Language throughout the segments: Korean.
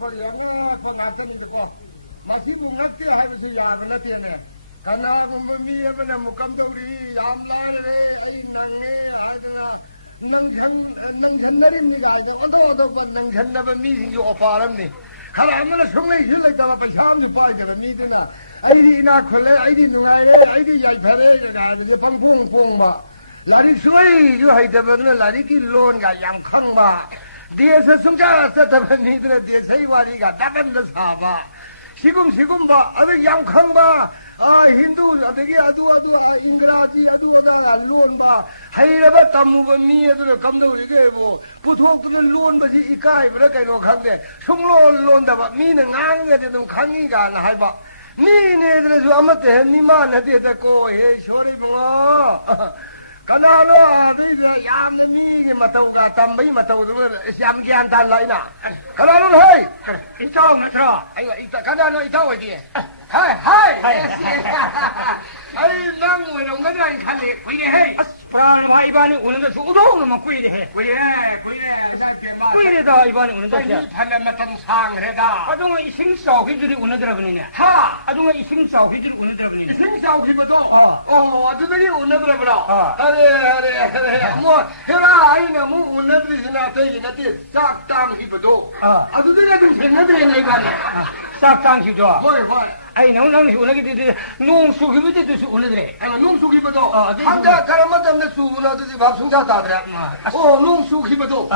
ประมาณนี้ก็มาที่มุงนักเที่ยวให้เป็นยาเป็นนักเที่ยวเนี่ยขณะมันมีมันมุกำตัวดียามลาเลยไอ้นังเนี่ยอะไรนะนังฉันนั่นนี่ได้แต่อันตัวกันนังฉันนั่นมันมีสิ่งอยู่อปารัมนี่ขณะมันช่วงนี้ที่เราจะไปชามนี่ไปจะมันมีด้วยนะไอ้ที่น่าขลุ่ยไอ้ที่นุ่งไงเนี่ยไอ้ที่ใหญ่เพลย์จะกันจะพังพุ่งบ่ลาดิช่วยอยู่ให้แต่เป็นลาดิที่ล้นกันยังขังบ่เดี๋ยวจะส่งจ้าจะแต่เป็นนี่ตัวเดี๋ยวใช้วารีกันแต่เป็นภาษาบ่시금 봐. 아들 양康봐. 힌두 아들이 아두 잉그라지 아두 알론 봐. 하이라바 담무가 미에들 감독 이게 뭐 부토들 론 것이 이까이 그렇게 놓한데 흉론 론다 봐. 미는 앙게 되는 강의가 안 할 봐. 미네들에서 아무 때 니만 해도 됐고 해 소리 뭐. 가나로 아들이 얌내 미게 맞다고가 담바이 맞다고도 얌기한 달라이나. 가나로 하이. 이따 맞춰. 아이고 이따 가나로 이따 오지. 하이. 아이 난 왜 온가지 안 칼리. 그게 해. 프라노 이번에 오는데 우동으로만 꾸이래 해. 꾸이래. 꾸이래다 이번에 오는데. 판매 맞던 상해다. 아동은 이 생사오 휘들이 오는데라 보니네. 하. 아동은 이 생사오 휘들이 오는데라 보니네. 생사오 휘버도. 아들이 오는데라 보라. 아래. 뭐 해라 아이가 뭐 오는데 지나 되기나 돼. 싹땅 휘버도. 아들이 좀 생각들이 내가. 싹땅 휘도. 뭘. 아이 너는 오늘게 농수 기부대도 오늘래. 아이 농수 기부도. 한자 가라마담네 수분하듯이 밥송자 다더라. 농수 기부도.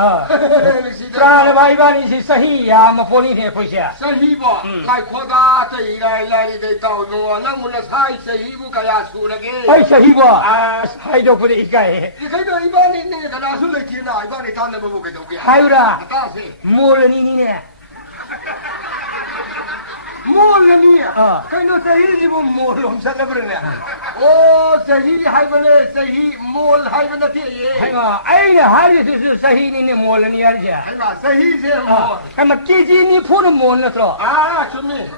그라네 바이바니 사히야 뭐 본인이 보시야. 사히보. 가이 코다 저 이라이라이 되다오 노 나물라 사이 사히부 가야 수라게. 아이 사히보. 사이도 그래 이가에. 이가도 이번에 있는 게 다 술을 기나 이번에 단내 보게 되게. 하유라. 모르니네. 몰라니야. 그너 사히 뭐 몰롬 살아버리네. 사히 하이버네 사히 몰 하이버나 티에. 하이마 아이네 하리스 사히니네 몰라니야지. 하이마 사히세 몰. 하이마 끼지니 푸는 몰라서. 좋네.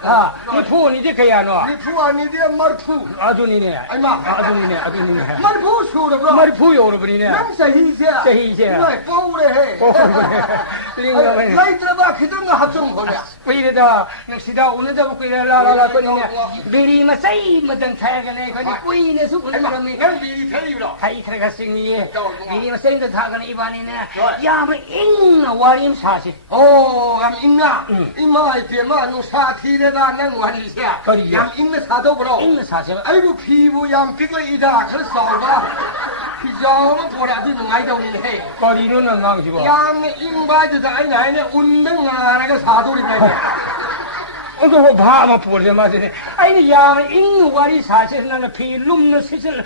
이 푸는 이제 그야노. 이 푸 아니지 말푸. 아주니네. 하이마 아주니네. 말푸 쇼르버. 말푸 요르버리네. 난 사히세. 너 뽀우래 해. 링거네. 라이트라바 그던 거 합성 거야. 왜이래다. 낚시다 오늘 잡고 이래라라라 거니네. 미리 마사이 마당 타야가네. 거니 꾸이네 수 오늘라미. 난 미리 타이로. 타이 타가싱이. 미리 마사이도 타가네 이반이네. 야뭐 잉나 와림 사시. 감 잉나. 이마이 비마 노 사티레다 난 와리시야. 양 잉나 사도 그러. 잉나 사시. 아이고 피부 양 삐거이다. 그래서 봐. 피자만 보라지 능아이다오니 해. 거리는 낭지고. 양 잉바지다 아이네 운동 하나가 사도리다. 뭐 봐마 보래 맞으네. 아니 야 인와리 사실 나는 필름는 시설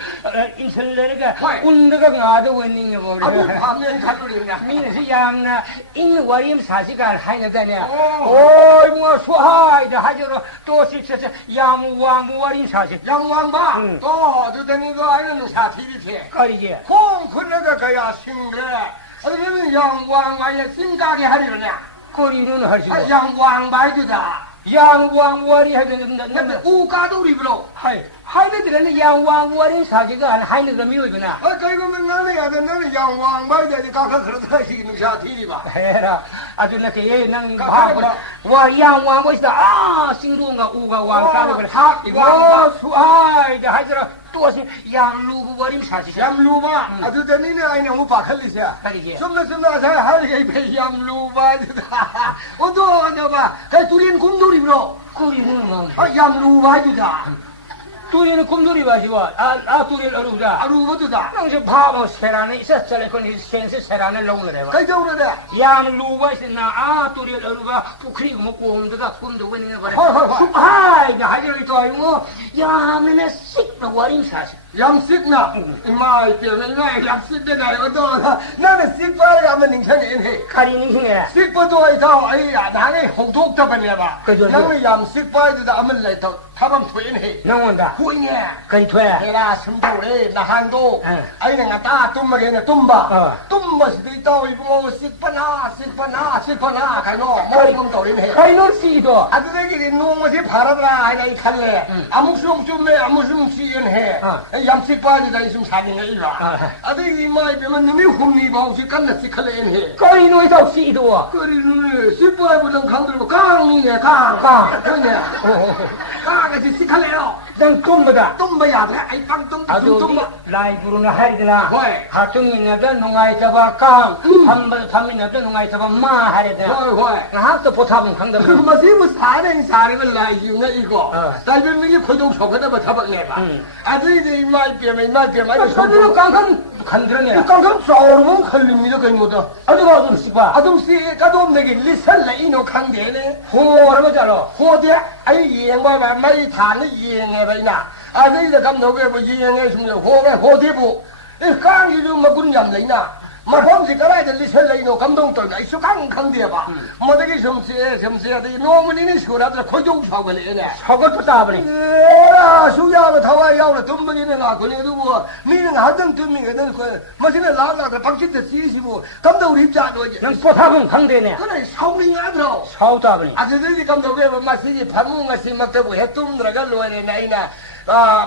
인설레가 운드가 가도 원닝이 보래. 아주 밤에 가도리냐. 민시 양나 인와리 사실가 하이나다냐. 뭐 수하이다 하저로 또 시셔서 양왕와리 사실. 양왕바. 또 저더니 그 아이는 사실이지. 거리지. 콩 그러가 가야 싱그래. 아니 양왕와의 생각이 하리느냐. 거리는 하시고. 양왕바이다. 양왕월이 하면 우가도리 그러. 하이네들은 양왕월인 사기가 안 하이네들 미워이구나. 그이거는 나는 야든 나는 양왕바이다니 가가 그러다 시기는 샤티리 봐. 해라. 아주 나게 얘는 봐보라. 와 양왕월이다. 싱루가 우가 왕사는 그래. 이거 수아이다 하더라. 또시 양루부버림 사시. 양루바. 아주 되니네 아이네 못 바칼리세야. 좀더 사 하리게 배 양루바이다. 어도 안여봐. 둘이는 곰돌이 불어. 곰돌이 양루바이다. 둘이는 곰돌이 마시고 둘이는 어루다. 어루거두다. 당시 바보 세란에 있었잖아. 그건 센스 세란에 놓으려 해봐. 그죠 그래. 양루바 있었나. 둘이는 어루가 부크리고 먹고 옴드가 꿈도 원인을 버려. 하이 하이를 또 아이고 양면에 씩나 와림 사시. 양식나. 이마이 때문에 양식되나 이것도 나는 식바를 하면 닝천이네. 칼이 닝천이네. 식바도 아이다 아이야 나는 홍독다 버려봐. 나는 양식바에도 하면 내도 타밤 토인해 나온다. 후이네 그리 돼. 내가 숨도래 나한도 아이는 나 ตุ้마게는 ตุ้바 ตุ้바시도 있다 이거 식파나 가노 뭐좀 떠리네 가이노 씨도. 아들에게 농어지 바라더라 아이가 이 칼래 아무숨 좀해 아무숨 지연해 얌식 빠지다 있으면 사기가 이라 아들이 이마에 뵈면 놈이 훔니 바우지 깐나지 칼래인해 가이노에서 씨도. 그리는 식파에보단 강들고 강이네 강 그네 강아지 시칼래요 난 똥보다. ตุ้바야 돼 아이 빵 아주 ตุ้바 라이브로나 하리드나. 왜? 하중이나도 농아이 잡아 깡. 밤이나도 농아이 잡아 마 하리드나. 왜? 하도 보타본 강다. 그것이 뭐 사는 라이브나 이거 달변명이 고정 속에다 뭐 잡아내봐 아들이 이마에 뵈면 손으로 깡깡 간드러내. 깡깡 싸우면 걸립니다 그 뭐다 어디가 좀 씨봐. 아동씨 가도 내게 리설레 이노 강대네 호라고 잘라. 호대 아이 이행과 마이 다는 이행해봐 이나 아들이 감독에 뭐 이행해 주면 호대부 깡이 좀 먹군 얌래나 마범지 가라야 리설레 이노 감동도 이수 강대봐 뭐되게 점시에 노문이니 시고라도 고정 속을래네 저것도 따버리. 에라 수야로 타와야로 덤벙이는 그래도 뭐 미는 하던 덤이거든 그 마시는 라라가 박진대 지시고 감독 입자도 이제 난 보타본 강대네. 그래 사우링 아들어 사우 따버리. 아들들이 감독에 뭐 마시지 밥먹으시 막대고 해뚱 들어가 로에네 나이나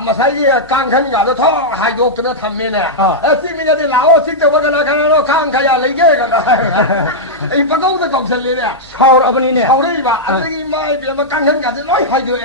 마사지 깡칸 가도 더 하이독들어 탐미네 띠미냐들 라오 직접 와가나 가나로 깡카야 레게가 이 바가우도 검설리네 사우 아버니네. 사우레이바 아들이 마에 비하면 깡칸 가도 너희 하이도에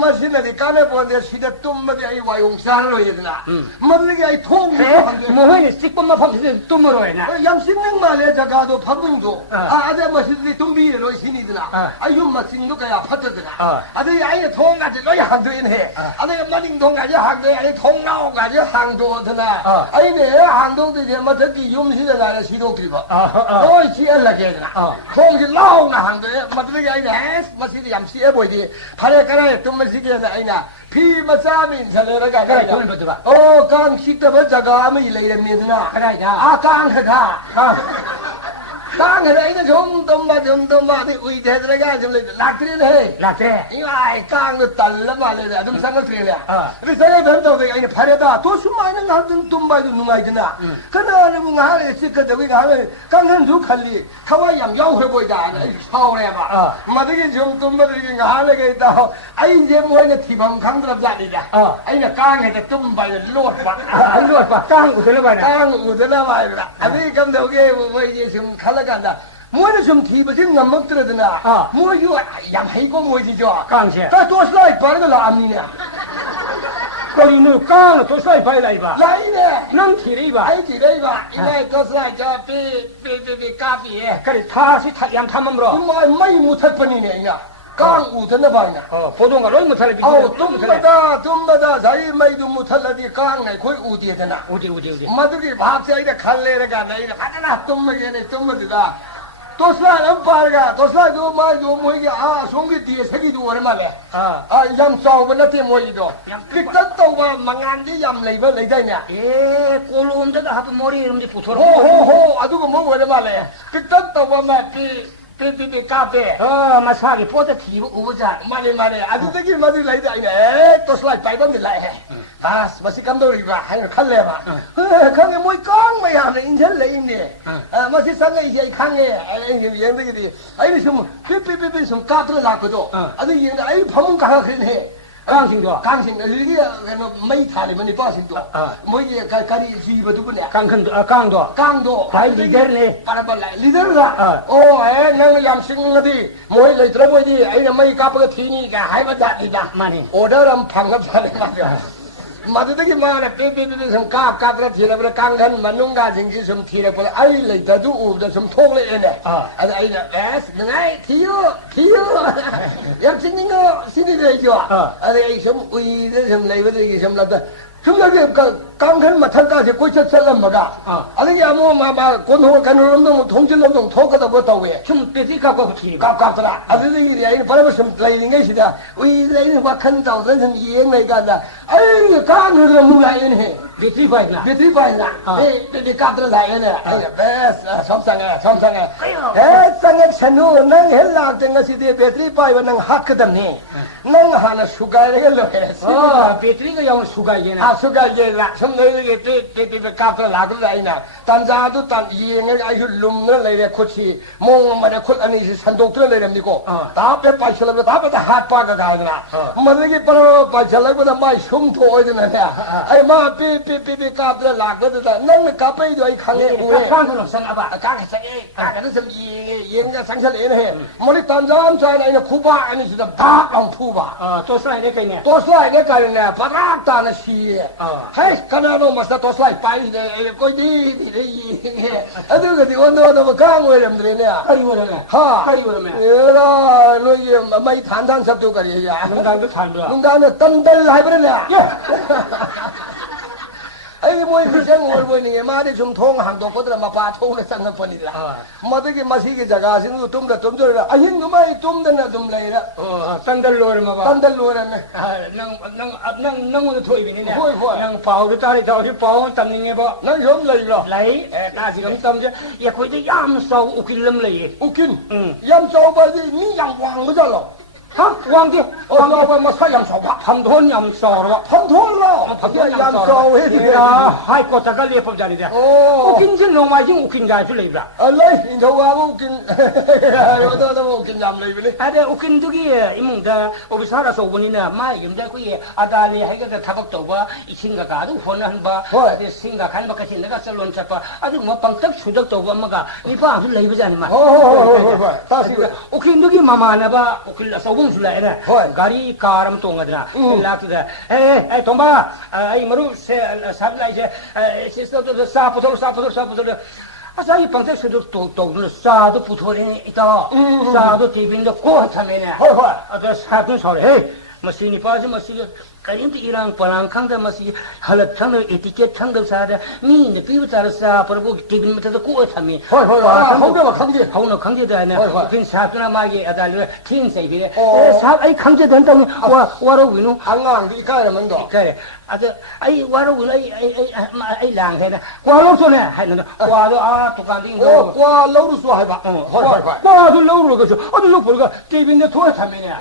마시네디 까네 보는데 시대 ตุ้머리 아이 와용산으로 해야 머리가 아이 통으로 뭐해? 찍범마 밤새 뚜머로 해나. 양심능 말에 저가도 밥문도 아들 마시들이 ตุ้비로 신이드나 아유 마신도 가야 파트드나 아들이 아예 통가지 너희 한도인해 아내가 마딩 동가지 항도에 아니 통나오가지 항도드나 아니 내 항도도 이제 뭐 듣기 юм시대 나라 시도기고 너희 지엘라게 되나 통지 나오나 항도에 마드르게 아니 마시디 얌시에 보이디 발에 까라에 ตุ้마시게 아니나 피 마사민 살레라가 그래 돈을 받더라. 강 식대버 자가 아무 일레이래 미드나 그래야. 깡하가 깡하가 좀 덤바디 의대들에가 좀 락들이네 락대. 이거 아이 깡도 달라 말이야 좀 생각들이네 그래서 변도가 이게 발에다 또 숨어있는 가든 덤바도 누가이드나 그나는 뭔가 하래 시커 저기 가면 깡한 두 칼리 타와양 영회 보이다 사오래봐 마득이 좀 덤바들이 하래가 있다 아이 이제 뭐냐 티방 강들업자리다 아이가 깡에다 덤바에 롯바 롯바 깡 우들어봐라. 깡 우들어봐라 아니 감독에 뭐 이제 좀 칼라간다 뭐는 좀 뒤버지 못 들어드나 뭐요 양해고 뭐지죠 깡시. 또 슬라이 빠르다 암니냐 거기는 깡을 또 써이 봐야 이봐. 라이네 넌 길이 봐. 아이 뒤래 이봐 이거 또 슬라이 삐 까비에 그래 다시 양탐함으로. 뭐 많이 못할 뻔이네 이냐 깡 우드나 봐이냐 보동가 로이 못할 비. 아우 tum바다 자이 마이도 못할라디 깡네 거의 우디에 되나 우디. 마들이 박사이다 칼레라가 나이다 하나 tum마게네 tum마디다 도슬라는 빠르가 도슬라도 마이도 뭐이게 송기 뒤에 색이도 오랜만에 얌 싸우고 나한테 뭐이도 삐끗도가 망한데 얌 레이버 레이다냐 꼴로운데가 하도 머리 이름이 붙어라. 호호호 아두고 뭐 오랜만에 삐끗도가 삐 까베 마사기 뽀대 티고 우자. 말해 아두들이 마들 레이다 아니네 도슬라 빨간 게 라해 마시 감독이가 하여 칼레마 강에 뭐 깡마야 하는 인천 레인네 마시 상에 이제 강에 얘네들이 아이 좀 삐삐삐삐 좀 까들어 놨거든 아주 얘네 아이 밤은 가가 그러네 강신 이게 mấy thằng mình có xin tuổi mỗi cái gì mà tụi mình 강도 과이 리더네. 바라봐 리더가 내가 양식이 뭐에 들어보이지 아니 mấy 까빠가 튀니까 하이바다이다 많이 오더람 방갑사네 말이야 마드득이 말에 삐삐삐삐 좀 까까들어 튀려버려 강간 만능가 정신 좀 튀려버려 아이 레이더도 우도 좀 통레네 아니 능아이 튀어 양식이 거 신이 되죠 아니 좀 의대 좀 레이버들이 좀 나다 좀 여기 깡큰 마탈까지 꼬쳤을람마가 아니 아무 마마 곤호 간호놈 통질놈 토가다 못하고에 좀 빼지 갖고 붙이니 깝깝더라 아들이 이제 바라보시면 라이딩에 시다 우리 라이딩 와칸 자우선 이행을 간다 아이 깡을 물라이네 배터리 파이나 배터리 파이나 에 깝더라 라이네 베스 섬상에 상에 천우 능 헬라된 것이데 배터리 파이와 능 하거든니 능 하나 수가를 했어 배터리가 영 수가이네 수가이라 좀 너희에게 때 깝더라 라그라이나 단자도 단 이행을 아주 룸을 내려 코치 몽마에 콧 안에 산독들 내려니고 다음에 빠실라면 다음에 핫바가 가잖아 뭐게 바로 빠실라보다 마 흉토 어디나냐 아이 마 삐삐삐삐 깝더라 라그다 능 깝해도 이 강에 우에 깡큰 상아봐 가는 좀 이행자 상설에네 머리 단자함 자나 이제 쿠바 아니 진짜 박랑 투바 또 슬라이네 그네 또 슬라이네 가네 바닥다는 시에 하이 가나노 마스터 또 슬라이 빠이네 거기 아들이 원노도 강원람들이네 하리워라네 하 하리워라네 에라 너희 마이 단단 삽도 가리야 농담도 잘들어 농담은 떤들 해버리네 아이 뭐 그냥 월보니게 말이 좀 통한도 거들아 마파 통을 쌍는 뻔이라 뭐더기 마시기 자가신도 좀더 좀더라 아 힘도마이 좀더나 좀 내라 딴달로를 마봐 딴달로라네 năng 오늘 토이비네 thôi năng 파우도 따리 저기 파우 땀닝에 난 좀 내라 lấy na 지금 땀제 야 거기 얌싸 우길름 lấy 웃긴 얌싸우바지 니 양왕 그잖아 하 왕기 어서 뭐 사양싸우바 함돈 얌싸우라 함돈라 얌싸우해 하이 꼬다가 레법 자리데 우긴진 농마진 우긴가 줄레이다 알레 인도하고 웃긴 여도도 웃긴 잠레이네 아데 우긴두기 이문다 우리 살아서 오니나 마이 임다 그게 아달리 하이가 타박도 봐 이신가가 아주 혼한 봐 아데 생각한 바 같이 내가 살론 잡아 아주 뭐 방떡 수덕도 봐 뭐가 이봐 아주 레이브잖아 마 다시 우긴두기 마마나 봐 우길라서 공술라이나 가리 가람 동가드나 라트다 에 동바 이 머루 사블라이제 시스터도 사포도 아사 이 방세 수도 도도는 사도 부토링 있다 사도 티빈도 고 참에네 아저 사든 소리 머시니 빠지 머시 가림도 이랑 바랑캉다 머시 할락창의 에티켓 창도 사다 미니 비부자르사 버고 티빈 밑에도 고 참이 하우나 강제 하우나 강제다네 그 사드나 마게 아달로 팀세비래 사 아이 강제된다고 와로 위노 항상 이까라면 도 그래 아저 아이 와로 위노 아이 랑해나 과로소네 하는 과도 독한데 과 러루수 해봐 과도 러루로 그죠 어디로 보니까 티빈데 토에 참이네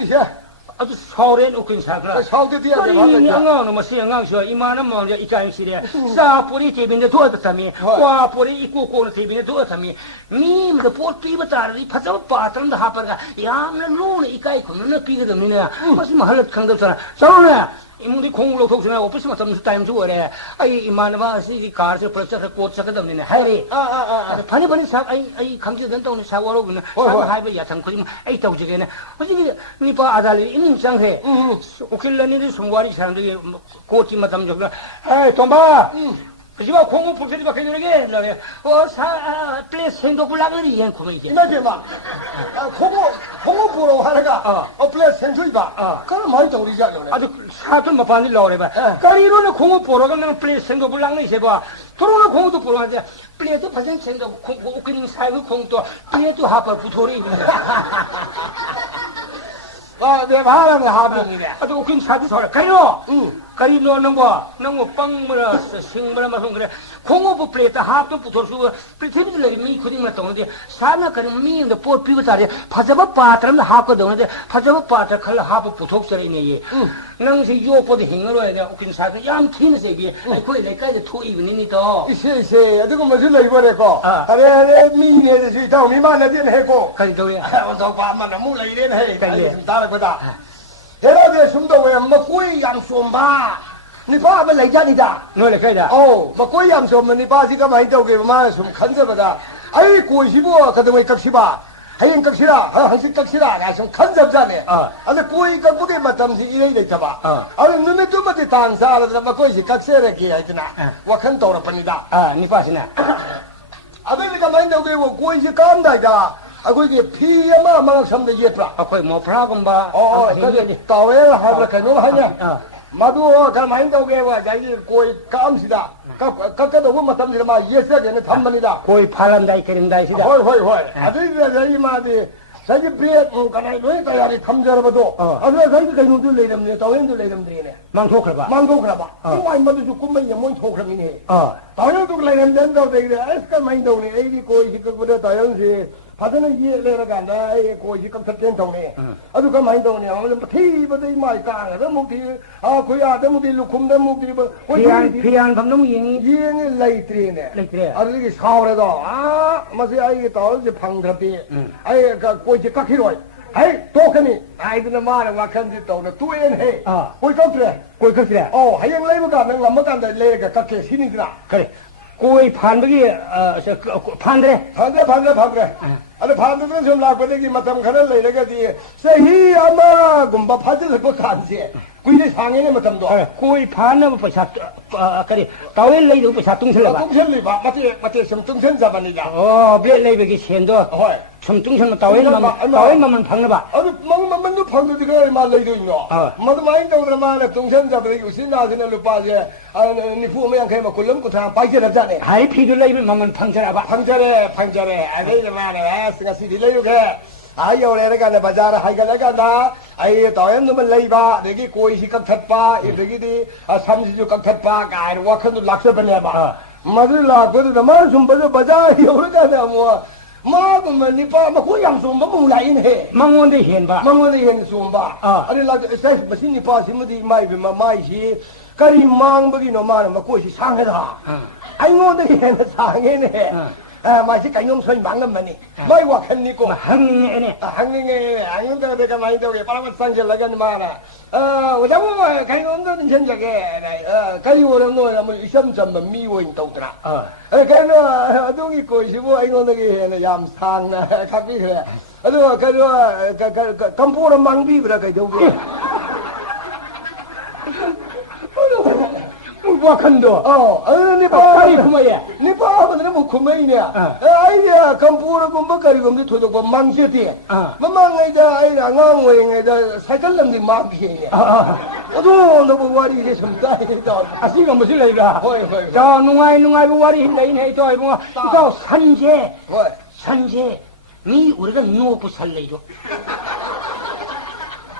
아주 서울에 놓긴 사그라. 서울에 아니 양아는 뭐 시양강서 이만한 뭔지 이장시래. 사포리 대빈데 도와줬다미. 과포리 입고 고는 대빈데 도와줬다미. 미임도 포티부터리 파서 빠트는데 하퍼가 야는 로네 이까이 코는 비거든요. 무슨 말을 강도잖아. 저는 이문이 공으로 독선에 없으면 좀 타임 주어래. 아이 이만한 이 가서 벌써 꽃사거든요. 하리. 반이 사 아이 강제된다고 사고로 그는 사고하이버 야창 거기 아이 도지게네. 어디 니빠 아달리 인상해. 오킬라니리 송와리 사람들이 꽃이 맞담 저거. 에이 tomba. 그지마 공부 풀들이 밖에 저러게 그래. 플레이스 행동 불락을 이행 고면 이게. 나게마. 공부 보러 하다가 플레이스 행동이 봐. 그럼 많이 우리잖아. 아주 사돈 뭐 반일 나오래 봐. 까리로는 공부 보러 가면 플레이스 행동 불락을 이제 봐. 들어오는 공부도 보러 가는데 플레이도 발생 행동 오크닝 사이브 공도 플레이도 하버 부토리. 내 말하는 하빙이네. 아주 오크닝 사이브 소리. 가요. 가리로 너무 빵무라 싱무라 말씀 그래. 공부 플레이트 합도 부토르수 플레이트들이 미 그림을 떠는데 사나 그런 미인데 볼 비고 자리 파자바 파트는 합거 되는데 파자바 파트 칼 합 부토르서리네. 능시 요보도 행으로 해야 오크닝 사이브 양 튀는세 비. 거기 내까지 토이브니니도. 이세 어디고 무슨 이거래고. 아래 미인에 지다 미만하진 해고. 가리도리. 너 봐만 몰라 이래는 해. 좀 따라보다. 대라대 숨도 왜 먹고이 양솜바 니 봐면 레자니다 너래 가이다 먹고이 양솜은 니 봐지가 많이 되게 마 좀 간접하다 아이 고시보 그다음에 깍시바 하인 깍시라 한식 깍시라 나좀 간접자네 아니 고이 깍보게 맞담시 이래 있다봐 아니 눈에 좀 맞지 단사라다 먹고이 깍세레기 하이나 와칸 돌아버니다 니 봐시나 아베리카 많이 되게 고이 깐다가 아고 이게 피야마 막 삼대 예쁘라 아코이 뭐 프라금바 그게 따웨 하브라 카노 하냐 마도 잘 많이 나오게와 자기 고이 감시다. 각각도 보면 탐지다 마 예스하게는 탐만이다. 고이 팔란다이 그림다이시다. 헐. 아들이 자기 마디 자기 비에 가나이 노예 따야리 탐자라봐도 아들 자기 가이노들 내려면 다wen들 내려면이네. 망토크라봐. 망토크라봐. 이거 아이마도 조금만 영원 토크라미네. 다wen도 내려면 된다고 되게 에스카 많이 나오네. 에이 고이 그거보다 다연시 파전은 이해를 간다. 고이 깜짝된 동네. 아주 그 많이 동네. 아무튼 티버도 이마이 까가. 목티 고이 아들 목티 루kum대 목티 뭐. 피안 밤놈 이행이 레이트리네. 레이트리. 아들이 사오래도 마치 아이 또 방답이. 아이 그 고이 깎이로이. 아이 도커니 아이들은 말은 와칸지 또는 또엔해. 고이 깎으래. 고이 깎으래. 하영 레이버가 능 넘어간다 레이가 깎게 신이구나. 그래. 고이 판박이 판드래. 판드래. 아니 판드는 좀 나거든요. 마탐 가는 레이가디 세히 아마 곰바 파질 거 간지. 구이제 상해네 마탐도. 고이 판은 버차 그래. 다wen 레이도 버차 뚱설라 봐. 뚱설리 봐. 마치 좀 뚱선 잡아니까. 별 레이베기 셴도. 헐. 좀 뚱설면 다wen만 방나 봐. 아니 망만도 방도디가 말 레이도 있노. 마도 많이 나오더라 마네 뚱선 잡아기 우신나서는 루빠제. 니 부모양 그냥 골름 고타 빠이제랍자네. 아이 피들 레이베 만만 방자라 봐. 방자래. 아니 마네. 스가 시디 레이게. 아이 오래가네 바자라 하이가래가다. 아이 다웬 놈은 레이바 내기 고이시 깍탔바 이르기디 30주 깍탔바 가이 와칸도 락서버네 봐. 마들라 거기다 말 좀 버져 바자 오래가네 뭐. 마보면 니빠 뭐 고양 좀 뭐 라인해. 망원대 현바. 망원대 현 좀바. 아니 라 사이즈 머신 니빠 심디 마이시 까리 망버기 노마는 뭐 고이시 상해다. 아이고데 현 상해네. 마치 가용 소리 막는 거니. 마이 와칸니고. 항닝네. 항닝에 안는다가 내가 많이 되게 바람을 상실하겠니 마나. 오자고 가용은 전적에 가용은 뭐 이섬점만 미워인 떠더라. 그래서 어동이 꼬시고 아이고데 얌 상나 갑이 그래. 어도 그 컴포로 망비 그래 그 정도. 와칸도. 니빠 그마야. 니빠 하면 뭐 그마이냐. 아이야 컴포로 공부 가리고 뭐 도둑 망치대. 망망이자 아이라 앙앙웨이자 사이클럼디 망치냐. 어도 너 와리 이제 좀 따이다. 아시가 무슨 레이가. 호이. 자 누가이 와리 hin다이네 또 이거 또 산재 니 우리가 누워고 살래죠.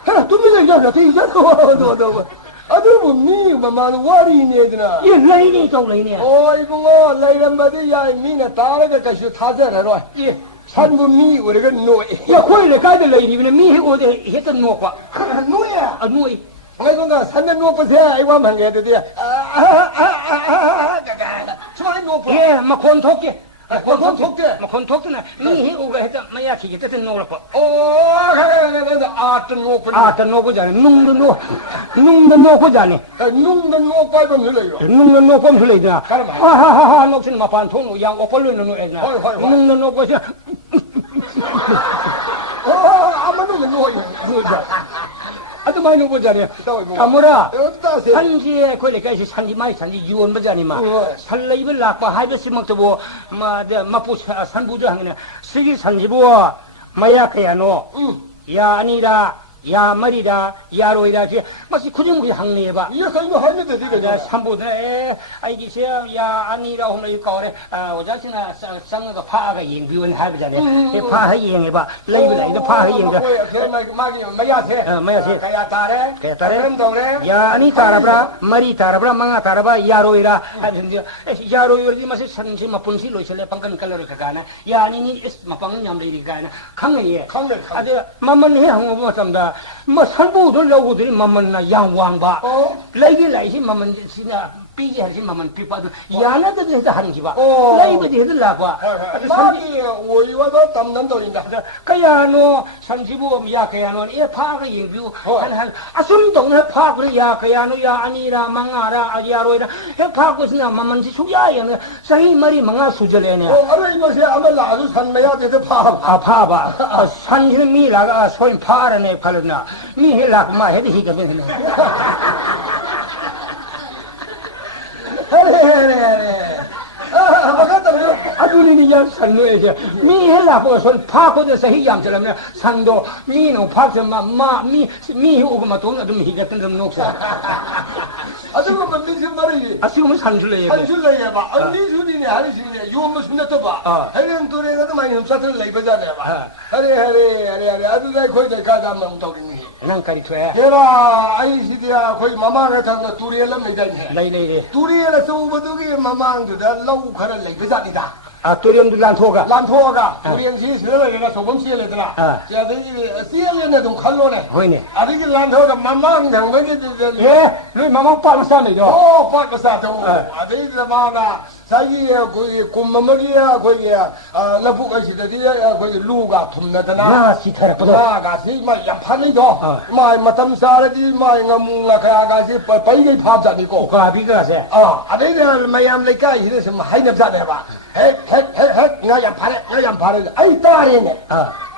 하나 또 밀려야 돼. 이제 너 아들 뭐 미만 와리 내드나. 이 레이니 또 레이니. 이거 레이람바디 야 미나 따라가 가시 타자라로. 예. 산부 미 우리가 노. 야 코이를 가들 레이니는 미 오데 했던 노과. 노야. 노이. 아이고가 산내 노고세 아이고 망게 되대. 저만 노고. 예, 막 콘톡게. 콘톡게. 니 오가 했다 마야 기게 뜻은 노라 봐. 아트 노고잖아. 눅도 노고잖아. 눅도 노고 알고 밀려요. 눅도 노고 밀려야. 하하하 녹슨 마판 통로 양 오벌로는 노에나. 눅도 노고서. 아무도 노요. 아주 많이 노고잖아. 아무라. 산지에 거기까지 산지 많이 산지 유원 버자니마. 살레입을 낙과 하이버스 먹도 마포 산부조 하는 세계 산지보 마야카야노. 야 아니라 야 말이다 야로이다 마치 구정무기 항리해봐. 이거 하면 돼 이거. 산부네 아이기세요 야 아니라 오늘 이거 그래 오자시나 쌍가 파가 연비원 하잖아. 파하 여행해봐. 레이블라 이거 파하 여행. 마야세. 가야 따래. 야 아니 따라브라 말이 따라브라 망아 따라봐 야로이라 하는데 야로이기 마치 산지 마분시 로실레 방간 칼로를 가나 야 아니니 마방은 냠리리 가나 강에 아주 만만해 항고 맞습니다. 뭐 살부들 여우들이 만만나 양왕바. 레이기 만만 지나 삐지 하지 만만 삐빠도 야나도 해서 하는 기봐. 레이기 해들 나과. 마기 오이와도 담는도인다. 그야노 산지부 야케야노 이 파가 인뷰 한 아숨동네 파그 야케야노 야 아니라 망아라 아야로이라 해 파고스나 만만지 수야야는 사이 말이 망아 수절에네. 아래 이것이 아마 나도 산매야 돼서 파봐. 산지는 미라가 소인 파라네 팔나. 미 해라고 마 해도 희가면 아주니니 야 산노에서 미헬라 보선 파고도 사히 얌처럼요 상도 미노 파서마 마미 오고마 돈 좀 희겠던 좀 녹사 아주면 미신 말이 아수면 산술래 산술래 봐 미술이네 아니시네 요뭐 순다도 봐 해령 도래가도 많이 흠사들 레이버잖아 봐 하래 아주가 거기 가다 뭐 떠리니 난까리 퇴 내가 아이시디야 거기 마마가 장가 두리엘라 메다이네 네네네 두리엘라 소버두기 마마한테다 lâu 가라 레이버잖니다 아 또리엄도 란토가 란토가 두리엠시 세레가 소범 시엘레더라 아. 자 되기 시엘레네 좀 칼로네 호이네 아디기 란토가 마마한 장가게 예 너희 마마 빠는 사람이죠 빠빠사도 아디기 마나 자기의 거기 곰마머리야 거기 나부가 시대디야 거기 루가 톰나더나 나 시타라거든 나가 시마 양판이죠 마이 마탐 사라지 마이 ngamunga 가야가시 빨빨게 밥자니고 가비가세 아디기 마얌 레까 이래서 하이납자네 봐 핵 nga yam phare ai ta re ne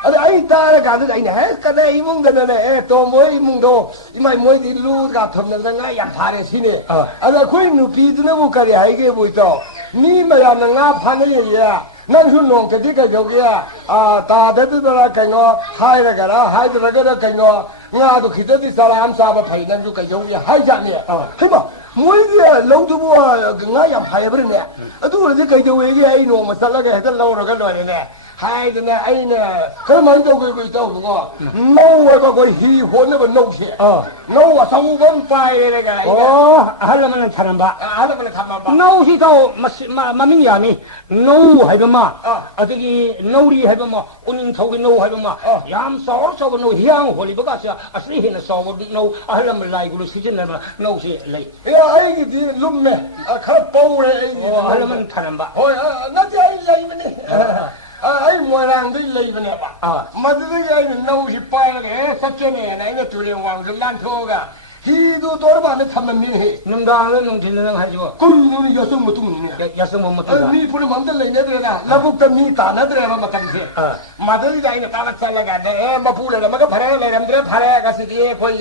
ai ta re ga ai ne he ka ne imung de ne to mo imung do imai moi di lu ga thom ne nga yam phare si ne ada khoi nu pi ne bu ka re ai ge bu to ni ma yam nga phan ne ye ya nang su nong ke di ka yo ge ya ta de de la ka ngo hai ra ga la hai de ga ka ngo nga do khit de sa la am sa ba phai nang su ka yo ya hai ja ne hai ma 뭐이게 롱두부가 그가야 파이버네 어두르지 그저웨게 아이 노마 살라게 해다 나오러가 너네 하이드네 아이네 그만 저거 있다고 누가 노가 거 희혼의 노시 노가 성공 파이레가 하려면 잘한다 하려면 가만 봐 노시도 마민야니 노 해봐마 어디기 노리 해봐마 오늘 저기 노 해봐마 얌 서서 노 향 홀리버가서 아시히는 서버 노 하려면 라이구로 시즌내면 노시 레이 야 아이기 디 룸네 가 뽀래 하려면 잘한다 나지 아이 레이면이 ai mua rang đi lấy bên này bà mà cái cái nấu thì bay cái phát triển này này cái chủ đề hoàng cái lan thô cả khi tôi bạn nó thầm mình hết nông đàng lên nông thôn lên hay chưa cùng nó giờ sống một tuần giờ sống một tuần mi phụ nữ mang tới lấy nhớ được là là phụ cái mi ta nó được mà cần gì mà cái này ta bắt sang là cái mà phụ là mà cái phải là làm cái phải cái gì coi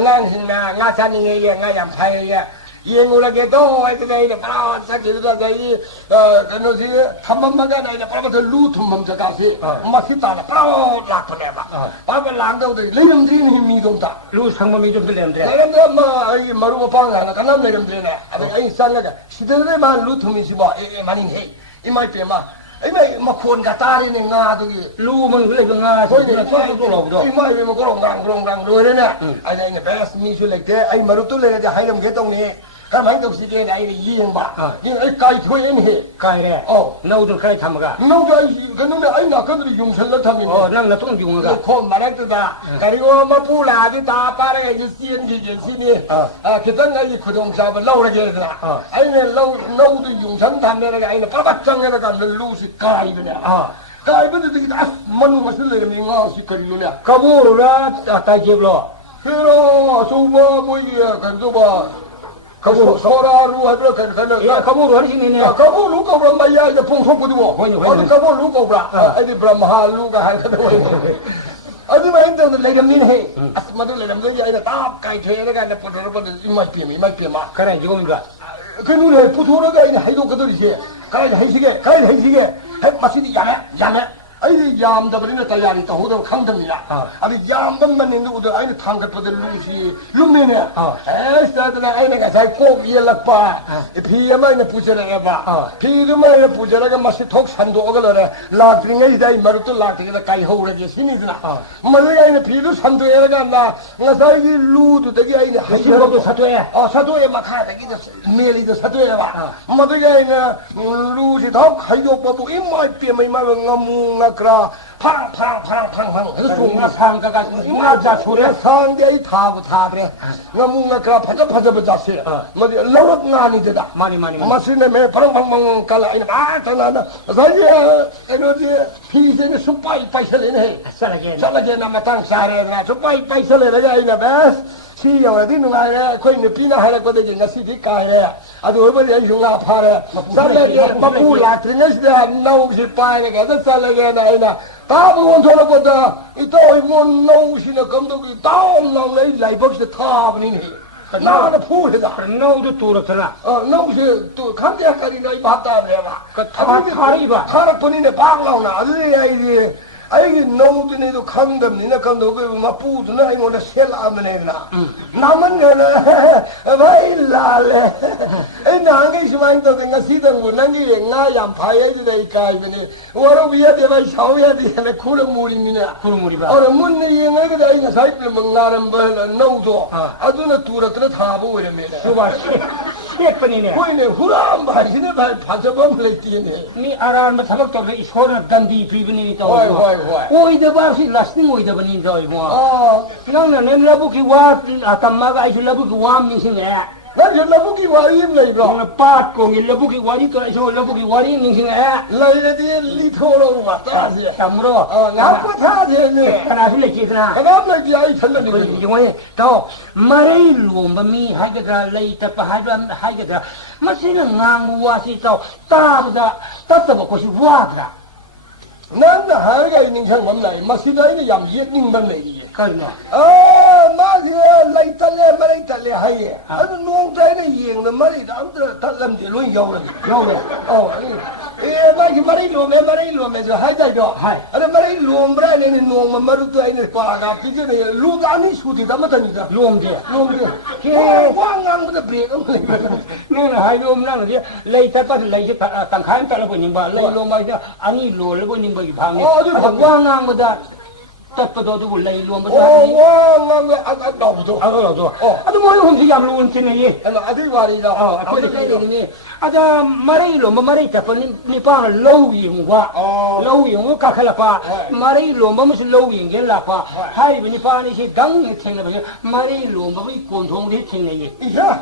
ngang hình ngang san như vậy ngang làm phải 이행우라게 도 아이들이 바로 사기를 가지 그노지 탐만마가 나이나 바로 그 루툼맘자 가시 마시다나 바로 락토네 봐 바로 랑도도 레임드리는 힘이 좀다 루 상범이 좀 들렸는데 내가 뭐이 마루고 방하나 간남 내림드리네 아이 상가가 시대에만 루툼이지 뭐 많이 해 이말 때마 이마 콘 가타리네 나도기 루면 그래 그 nga 소리나 소리도 이마 이마 그롱랑 로래네 아니 이제 베스 미술렉데 아이 마루도 레게 하이름 게동네 cái mấy tục sĩ này là riêng bà nhưng ấy cài thuê anh hệ cài đấy nấu cho khai thầm cả nấu cho cái nấu này anh là cái gì dùng sẵn là thầm mình năng là tung dùng cả khom mà đấy ta cái điều mà pu là cái ta ba cái gì xiên gì nè cái tên cái gì khởi động sao mà lâu ra cái là anh này lâu nấu thì dùng sẵn thầm này cái là bắt chân cái là cái lưu sĩ cài bên này cài bên này thì mình mà xử lý mình ngon sĩ cài luôn nè cái bố ra tay chụp lo thế đó số ba mấy cái số ba kamu soraru ada kan ya kamu hari ini kamu lu kau berapa ya je pung sok tu bo kamu lu kau berapa ini brahma lu ka hai kan adu main tu legam ni he asmadu legam ni ya tap kai thwe da kan poto imai pi ma kare jo mi ga kenu le putu da ga ini hai do ka do je kai hai sige hai masih yame ai yam da brin ta yari ta hodo khang dam ya abi yam ban man ni udo ai thang ka pade lu ne ne sta da ai ne ga sai ko ye lak pa phi ma ne pu jera ba phi ma ne pu jera ga mas thok san do ga le la tring ai dai mar tu la ti da kai ho ra ge sini na ma ne ai ne phi du san do ye ga na nga sai gi lu tu da gi ai ne hai ko sa to ye sa to ye ma kha da gi da me li da sa to ye ba ma da gi ai ne lu si thok hai do pa bu im mai pi mai ma ngam 그라 팡 숭나 상가가 이마자 소리 상대의 타브래 너무나 그라 파자파자버자세 뭐지 러럭나니 되다 많이 마스네메 바랑방방 갈라 이나 마타나나 사지 에너지 피세네 수파이 파이설네 살라게 나마탕 사레나 수파이 파이설네 이나 베스 시여디 누가에 코이네 피나 하라거든 이제 시디 까에 아주 얼마나 용나 파래 살라게 마불라 트네스다 나우시 파에 가다 살라게 나이나 다부 원토로보다 이또 이몬 나우시네 감독이 다음 나오네 라이브스 타브니 나가다 포해다. 나우도 뚫었잖아. 나우세 또 감대까지나 이 봤다 그래봐. 타리봐. 타락분이네 박라오나 아들이 아이기 나우드네도 감담니나 감도 그막 부드나 이거는 셀라면에나. 남은 거는 바일라래. 나게 시만도 내가 시던 난게 나양 파야지 되니까 이번에 워러 위에 대바 샤워야 되네 구름물이미네. 구름물이봐. 문이 영어가 이거 사이플 먹나는 걸 나우도 아주나 두라트라 타보 이러면. 수바 시액분이네. 보이네 후람 바시네 발 파져범을 뛰네. 미 아라는 사박도 이 소는 단디 비분이 또. 호이. 오이더 바시 라스팅 오이더 버니 더 이거. 나는 라부기 와 아tam마가 아이 라부기 와 민싱에. 난 라부기 와임 레이브로. 빠고 라부기 와리 또 이소 라부기 와리 민싱에. 레이레디 리토로 왔다지. 담으로. 나빠 타되네. 하나 실례 지나. 하나만 기아이 털려니. 이거에 또 마레일로 미 하게다 레이터 하게다 마시는 낭 와시 또 따보다 따따고 것이 와다. 난 하루가 있는 상 없나요? 마시다이는 양이닝 받네. 그러나. 마시 레이탈레 마레이탈레 하예. 아주 농자에는 이행은 말이다. 아무튼 달람디 론 여우는. 마시 마레일로메서 하자죠. 아래 마레일로메라는 농만 마루도 아니는 과가 비전에 룸 아니 수디다 맞다니다. 롬제. 왕왕보다 배가 너는 하이롬랑 이제 레이터 빠서 레이터 땅खा인 따라 보는 바 레이롬마이다 아니 롤을 보는 거기 방에. 왕왕보다 tapado tu lay luang ba ang naudo. Ado mo yung hindi yam luang tinay. Adi wari daw. Ako na kayo ni. Ada maray lo, maray tapon ni pang low yung wa. Low yung kakala pa. Maray lo, mas low yung gela pa. Hay ni pa ni si dang ting na ba. Maray lo, ba kontrong ni ting na ye. Iya.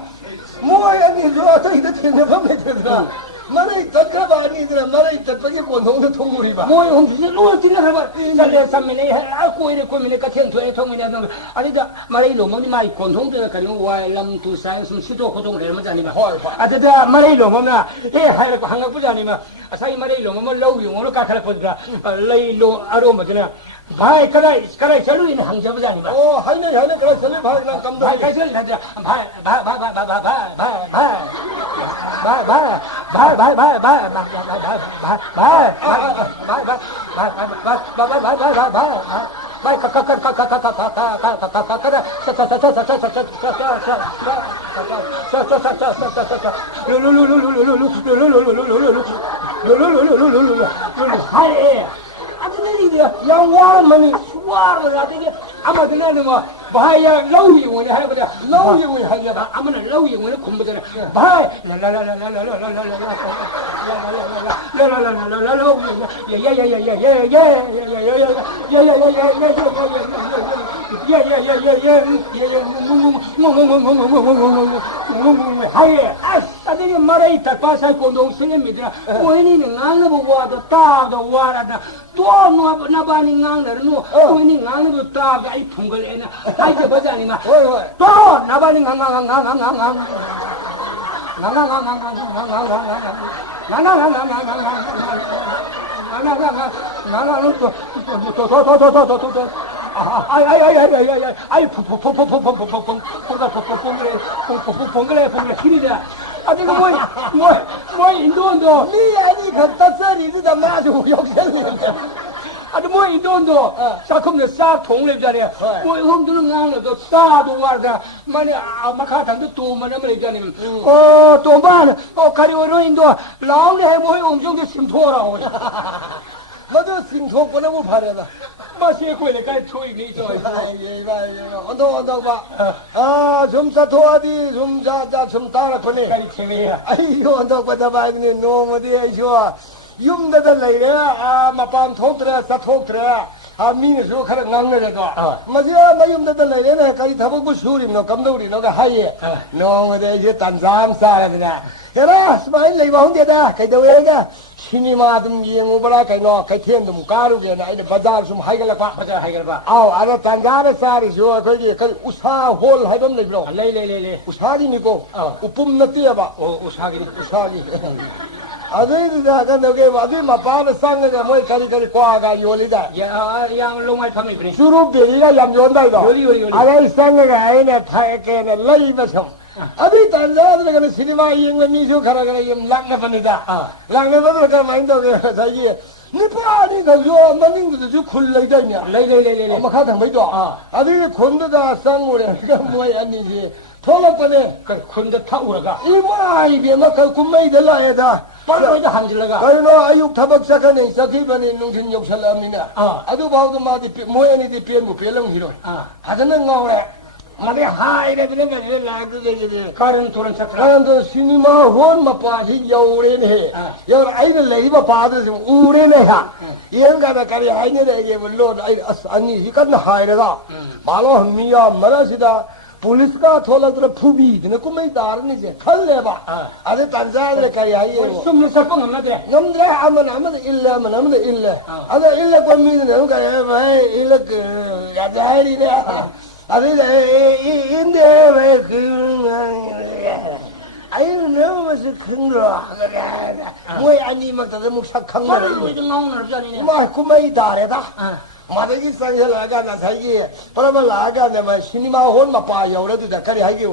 Mo yan ni do ato ito ting na ba metro. 마라이 닦아봐니더라 마라이 닦아게 권동도 통물이봐 뭐야 홍지 로 지나가봐 살려 삼면에 알고 이래 고민에 같은 도에 통문에 하는 아니다 마라이 로모니 마이 권동도 가지고 와일람 두사이 숨 수도 고동을 해면 자니마 아다다 마라이 로모나 에 하이고 한각 부자니마 아사이 마라이 로모 로우 용어로 까탈 보더라 레이로 아로 뭐잖아 바이 카라이 절로 있는 항자부자니마 하이네 그래 설레 바이 난 감독 바이 가설 하자 yang war mani war la de amadna ne ma bahaya law yi woni hay bada law yi woni hay ba amana law yi woni kum bada bahaya la la la la la la la la la 아주 뭐 이돈도 사컴네 사 통례자리 뭐 형들은 나는도 싸도 와다 만에 마카탄도 또 만나면 되잖니 또 봐는 가리오로 인도 라운드 해보이 엄청게 심토라고 맞아 심토거나 뭐 바래다 마시에 거에 가 초이니 저 언더 봐 좀 사토하디 좀 자자 좀 따라 보내 가리 체미야 아이고 언더 보다 봐니 너무디 아이쇼 юм다다 레야 마밤 통트라 사통트라 미니서 카라 낭내도 마지야 마юм다다 레네 가이 타보고 수리노 감도리노가 하예 너무데 이제 단잠 사라드나 야라 스마일 레이바 혼데다 가이도에가 시니마든 이행오버라 가이노 가이텐도 무가루게나 아이데 바자르 좀 하이갈라파 바자 하이갈바 아우 아라 단자르 사리쇼 거기 우사 홀 하이범 레이브로 레이레레레 우사기니고 우뿜 나띠야바 우사기 아들이다 근데 아들 마빠는 상가가 뭐 가리 과가 요리다 양 롱알 팜이 그래 주로들이가 얌전다이다 요리 아들 상가가 아이네 파에게네 라이버성 아들 단자들은 시네마 이행을 미소 가라가라 임 랑나반이다 랑나반도 그 마인도 자기 니빠니 가서 만능도 주 굴레다냐 레레레레 엄마 가당 바이도 아들 곤도다 상고래 그 뭐야 아니지 돌아버네 그 군대 타오라가 이마 이게 막 군마이들 라에다 빨리도 한질라가 아이노 아육 타박 사카네 사키바네 농신 욕살람이나 아두 바우도 마디 모야니디 피엔부 별랑 히로 하자는 거래 마디 하이레 비네 라그게 가른 토른 차트라 가른도 시니마 혼 마파히 여우레네 여 아이들 레이바 바드 우레네 하 이행가다 까리 하이네게 물론 아니 이건 하이레가 말로 미야 말아시다 पुलिसका थोड़ा तरह फूबी इतने को मैं दार नहीं जे खल ले बा अरे तंजाल ले कहीं आई है सुन सब ngam दे नम्रे अमन इल्ले अरे इल्ले को मी ने उनका भाई इल्ले या जारी ने अरे इंदे वे आई ने मुझे खंगरा मैं अन्नी मत तो मुझे खंगरा 이거 나오는 자리네 मैं को मैं दार है ता 마대기 상에 나가나 사기 바람을 나가면 시니마 혼 마빠 여러도 다카리 하기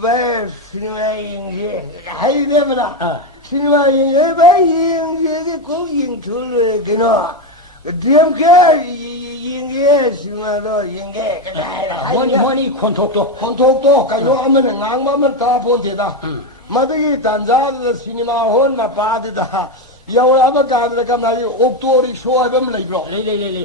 왜 시니마 인지 하이데면아 시니마 인지 왜 인지 고인 줄게나 디엠게 인게 시니마로 인게 뭐니 콘톡도 가요 하면 낭만만 다 본대다 마대기 단자도 시니마 혼 마빠다 여울 아마 가는 가마이 옥도리 쇼하면 레이브로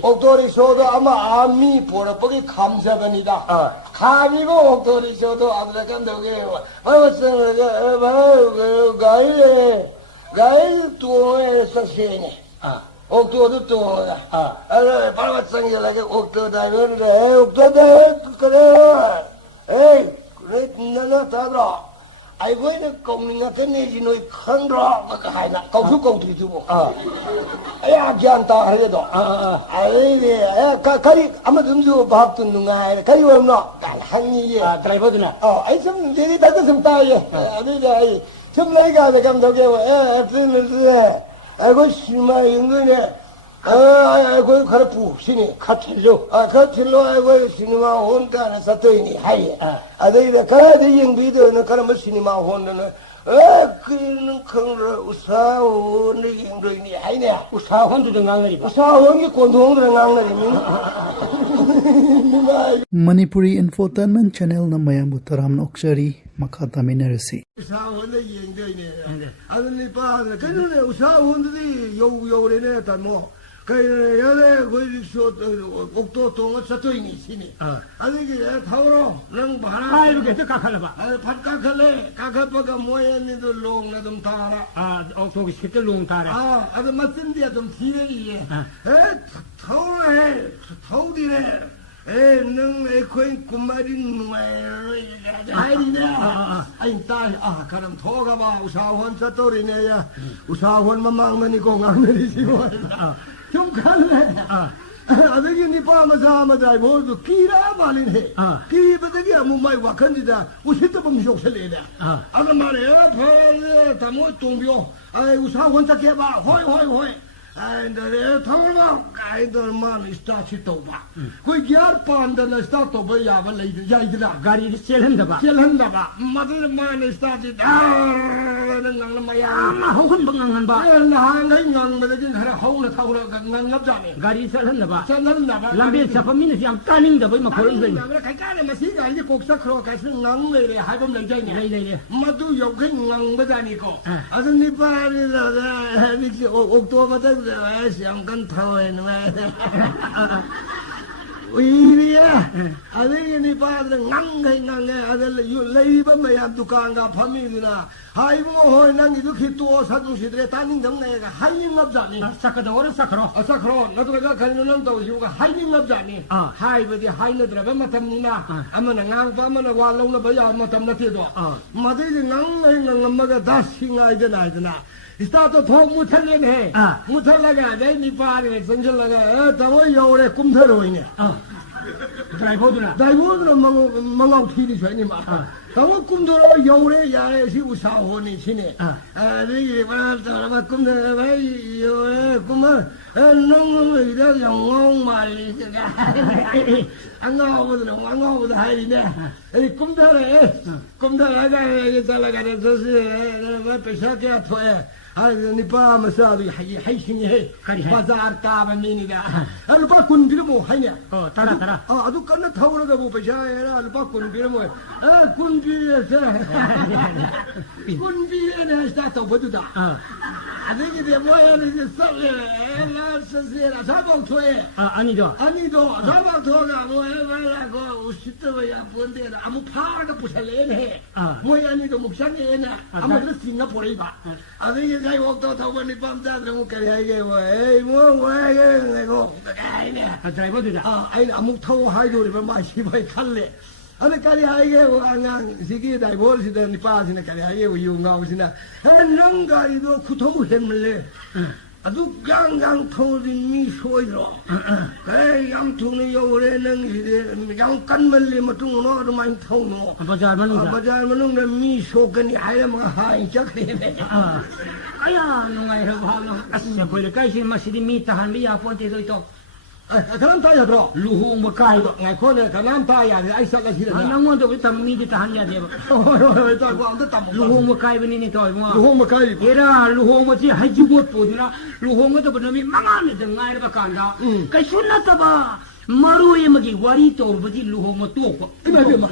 옥도리 쇼도 아마 아미 보러 보기 감사합니다 가미고 옥도리 쇼도 아들 간다고요 무슨 가이 또에 사시네 옥도도 또다 아 바로 상이라게 옥도다 그러는데 옥도다 그래 에이 그래 나나 다들어 아이고 이제 공민가 됐네지 너희 큰로 막 하이나 거기서 공들이 주고 야 괜찮다 하래도 아이 가리 아마 좀주 밥도 누가 가리 없노 한이에 드라이버드나 아이 좀 내리 다도 좀 따ye 아니 좀 내가 감독에 애플을 아이고 심마 인근에 아이고 가르푸 신이 카틀로 카틀로 아이고 시니마 혼자는 사토이니 하이 아들이 가야지 영비도는 가르면 시니마 혼자는 그는 큰로 우사원의 영도이니 하이네 우사원도 강나리 우사원이 공동들 강나리 Manipuri Infotainment Channel na mayambu taram oksari makata minerasi. 우사원의 영도이니 아들이 빠들 그는 우사원들이 요래네 단뭐 그 여래 거기서 옥도 동을 사토이니 시니 아니 그 타오로 랑 바라 아이고 저 까칼라봐 밭까칼레 까카빠가 모야니도 롱나좀 타라 옥도기 시때 롱 타라 아주 맞은데 좀 티레이에 타오래 타오디래 능 에코인 꾸마린 아이리네 아이 딸 그럼 토가봐 우사원 사토리네야 우사원만 막느니 공항느니 시고 좀 갈래. 아들이 니 빠마자마자 모두 끼라 말이네. 끼버들이 아무 말 와컨지다. 우시도 범 쇼셀이네. 아들 말이야. 벌 다모 동bio. 아이 우사 혼자 개봐. 호이. 아이들 타올마 아이들만 스타트 또봐. 그 기아판다나 스타트 봐 야바 레이드 야이드라. 가리 셀한다봐. 마들만 스타트 năng maya mà không khôn bằng ba hàng cái ngang mà cái này hậu là thâu là ngang ngấp ra này gari sel hân ba làm việc sao phải mình làm caning da với mà khôn rồi cái này mà xí cái cái cuộc sắc rồi cái sự ngang này hai bên lần chơi này đây mà tôi dùng cái ngang bây giờ này cô à tôi đi ba đi là đi ô tô mà tôi xem con thôi nữa Iya, ada ini pada ngang, ada lagi pemain tukang apa mina. Hai mo nang itu kita satu sidre taning dong nega. Hai ngap jani. Sakro. Nado kita kalau nang tahu juga hai ngap jani. Hai berarti hai nado berapa macam nina. Aman ngang apa aman walau na bayar macam nanti do. Mati ngang maga das singa ida. Start thong mutal ni. Mutal laga, deh ni pada ni senjal laga. Tahu ya orang kumthar ini. 드라이버드나. 드라이버드는 망하고 튀니 줘니 마. 그거 꿈도 여울에 야에시 우사호니 치네. 아니 말하자면 꿈도 왜 여울에 꿈을 너무 이래 영웅 말이야. 안 나오거든 하이네. 이 꿈다래. 꿈다라가 이게 살아가는 소스. 뭐 배셔야 토해. 아니 빠 마사비 하이싱이 바자르 까바미니다. 알바 군비로 뭐 하냐? 따라. 아주 끝나 타오르가 뭐 배셔야 알바 군비로 뭐. 군비에서 군비에는 스타트 보두다. 아니 이게 뭐야 이제 썰레 사방 토해. 아니죠. 사방 토가 뭐야 말라고 우시트야 본데 아무 파가 부살래네. 뭐야 아니도 목상에나 아무도 싱가포르에 봐. 아니 cái ô tô thông bên đi bấm ra rồi một cái này cái vậy mua cái này cô cái này trái bớt rồi ai là một thâu hai rồi mà mai chỉ phải khăn lệ anh cái này cái anh ngang gì cái đại bố thì đi pa thì cái này cái yêu ngao thì nè anh nâng cái đó khu thâu thêm lệ 아주 양양 토리 소이로 그 양통이 요래 능이래 양간멀리 뭐 중노 많이 통노 바자르는 미소근이 아이라마 하이 적리네 아야 농아이라고 하노 아시야 거기 가시 마시디 미타한 미야 폰테도 있어 그럼 다야 들어 루홍 뭐 가이도 아 코네 그럼 다야 아이 사가시라 나무도 그 담미디 타한야 돼 루홍 뭐 가이브니 또 뭐 루홍 뭐 가이브 얘라 루홍 뭐지 하지고 보드나 루홍 것도 보면 망하네 등아이를 바간다 그 순나다 봐 마루에 뭐기 와리 또 뭐지 루홍 뭐 또 이봐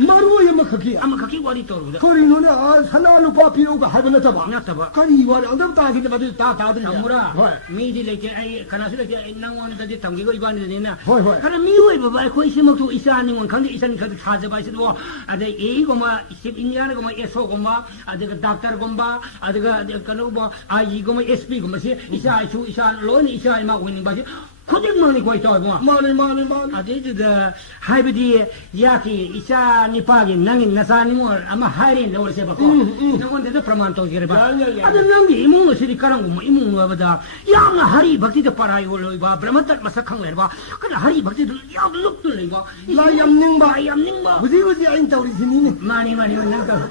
마루에 뭐 그게 아마 그게 와리 또 그래 거리는 하나로 봐 비로가 하버나 잡아 나타 봐 거리 와리 언제 다 근데 봐도 다 들려 아무라 미디레게 아이 가나스레게 낭원다지 담기고 이반이 되나 호이 가나 미호이 봐봐 거기 심어도 이사님 원 강대 이사님 가도 찾아봐 있어도 아데 이거마 12년에 거마 에소고마 아데가 닥터고마 아데가 그노뭐 아 이거마 SP 고마시 이사이수 이사 로니 이사이마 winning 바지 코딩만이 거의 또 뭐. 많이. 아데지다 하이브디 야키 이사 니파기 낭인 나사니 뭐 아마 하이린 나올세 봐고. 너한테도 프라만 또 기르 봐. 아데 낭기 이몽 시리 까랑 뭐 이몽 와보다 야가 하리 박티도 파라이 올로 봐. 브라마탁 마사캉 왜 봐. 그래 하리 박티도 야 룩들 봐. 라얌닝 봐. 무지 아인 타우리 지니네. 많이 낭다.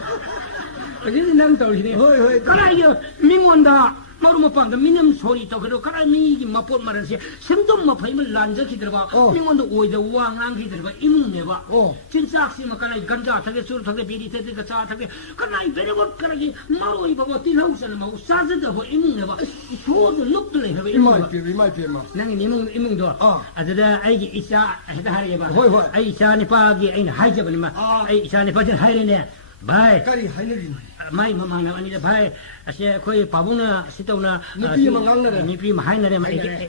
그지 낭다 우리네. 호이. 그래 이거 민원다. 마루마 빵도 미념 소리 또 그리고 가라미기 맛볼 말은시 생돈 맛파이면 란저기 들어봐 민원도 오이다 왕랑기 들어봐 이문네 봐 진짜학시 막 가라 간자 타게 술 타게 비리 타게 차 타게 가나이 베레고 가라기 마루이 봐봐 딜하우스는 막 사즈다 봐 이문네 봐 소도 룩들이 해 이마이 마 나는 이문도 아저다 아이기 이샤 해다 하게 봐 호이 아이 이샤니 파기 아이 하이저버니 마 아이 이샤니 파진 하이레네 바이 까리 하이너리 마이 마마나 아니다 바이 아시아 거의 바보나 시도나 니피 망강나래 니피 마하이나래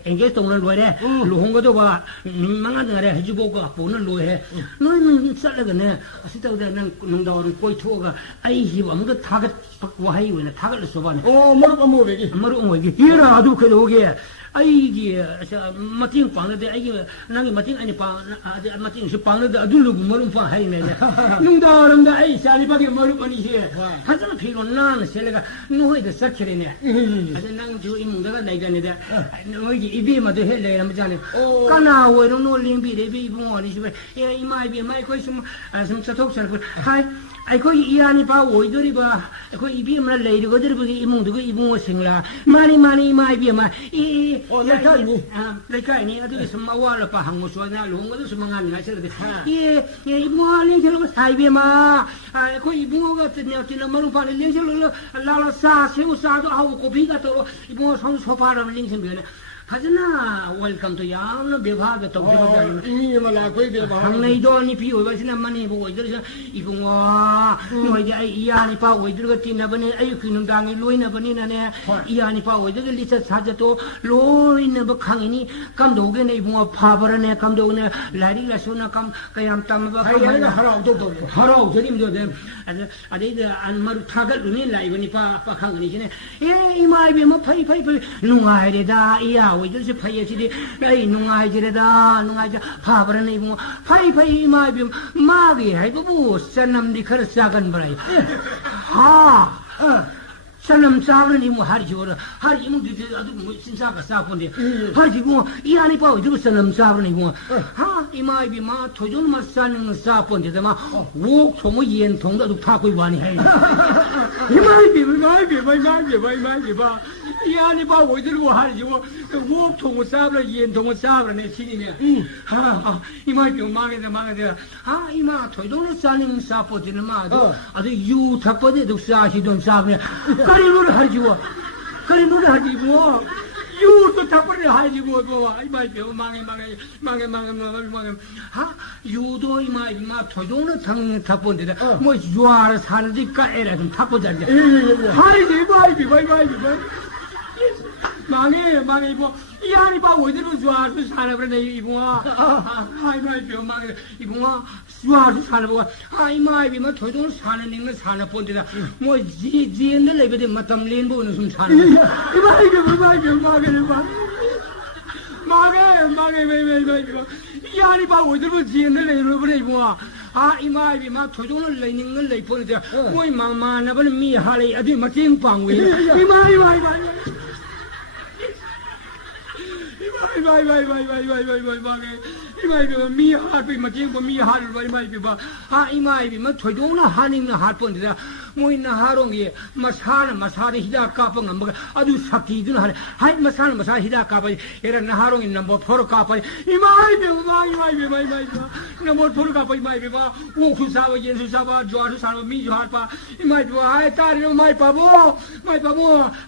엥게 동는 로래 루홍거도 봐 망하는래 해주고가 보는 로해 너는 살려가네 시도다는 농다오는 거의 투어가 아이히 아무도 타겟 와하이 왜나 타겟을 써봐네 머루 뭐베기 머루 뭐기 이라 아주 그래도 오게 아이기 마팅 빵는데 아이기 나기 마팅 아니 빵 마팅 시 빵는데 아둘로 머루 빵 하이네 농다오는데 아이 살이밖에 머루 아니지 하자는 피로 나는 셀레가 너희들 삭히네 아주 낭주 이문다가 나이가네데 너희 이비마도 헬레라 맞잖아 까나 왜로 놀림비레 비봉어니 시베 야 이마이비 마이 거기 좀 사톡살 하이 아이고 이안이 봐 오이들이 봐 그 이비만 레이거들 보기 이몽도 이봉어 생라 많이 이마이비마 이 레카니 아주 스마와라 봐 항모소나 롱거도 스망하는 가셔도 예 이봉어 링sel로 사이비마 아이고 이봉어 같은 녀티는 머루 파는 링sel로 라라사 세우사도 하고 고비가 또 이봉어 소파를 링sel면은 하잖아 웰컴 투 야는 배바가 또 그러잖아 이마라 거기 배바 항내도 니 비오바시나 많이 보고 이들서 이봉아 너희들 이안이 봐 오이들가 뛰나버니 아유 그는 당이 로이나버니나네 이안이 봐 오이들 리서 사자도 로이나 뭐 강이니 감도게네 이봉아 파버네 감도네 라리라 소나 감 그냥 담바 하이가 하라우 저림도 돼 아데이들 안 마루 타갈루니 라이브니 파 강이니네 예 이마이비 뭐 파이 누가이다 이야 이들서 파이지리 에이 누가이지레다 누가이자 파버네 이봉아 파이 이마이비 마비 해도 뭐 산남디 커 작은 버라이 사람 싸우는 이모 하리지고는 하리 이모 뒤에 아주 뭐 신사가 싸본데 하리지고 이 안에 봐 이거 사람 싸우는 이모 하 이마이비 마 토종 마 싸는 싸본데 마 옥 소모 연 통도 타고 많이 해 이마이비 봐 이 안에 봐 어디로 하리지고 옥 통을 싸우는 연 통을 싸우는 내 신이네 하 이마이비 망해 아 이마 토종을 싸는 싸본데는 마 아주 유탁버데도 싸시던 싸네 가리노를 하지고 유도 탁버리 하지고 뭐 이마이비 망해 하 유도 이마이비 마 토종을 탁본데 뭐 유아를 사는지 까에라 좀 탁보자냐 하리지 이마이비 망해 뭐 이 안이 봐 어디로 좋아서 사는 그러네 이봉아 이마이비 망해 이봉아 좋아서 사는 거가 이마이비 뭐 토종을 사는 님은 사는 본데다 뭐 지엔들 레벨에 맞담 렌보는 좀 사는 이마이비 이 안이 봐 어디로 지엔들 레벨에 이봉아 이마이비 마 토종을 레닝을 레이포는데 뭐 망만하버는 미하리 어디 맞징 방위 이마이비 미하르 맞징고 미하르 이마이비 봐 이마이비 마 토종을 하닝을 할 뻔데다 뭐이나 하롱이 마사는 히다 까빵 안 먹어 아주 삭기든 하네 마사 히다 까빠 얘는 하롱이 뭐 포로 까빠 이마이비 뭐 포로 까빠 이마이비 봐 오쿠사와 yen수사와 조아수사와 미조하파 이마이비 봐 딸이 마이바보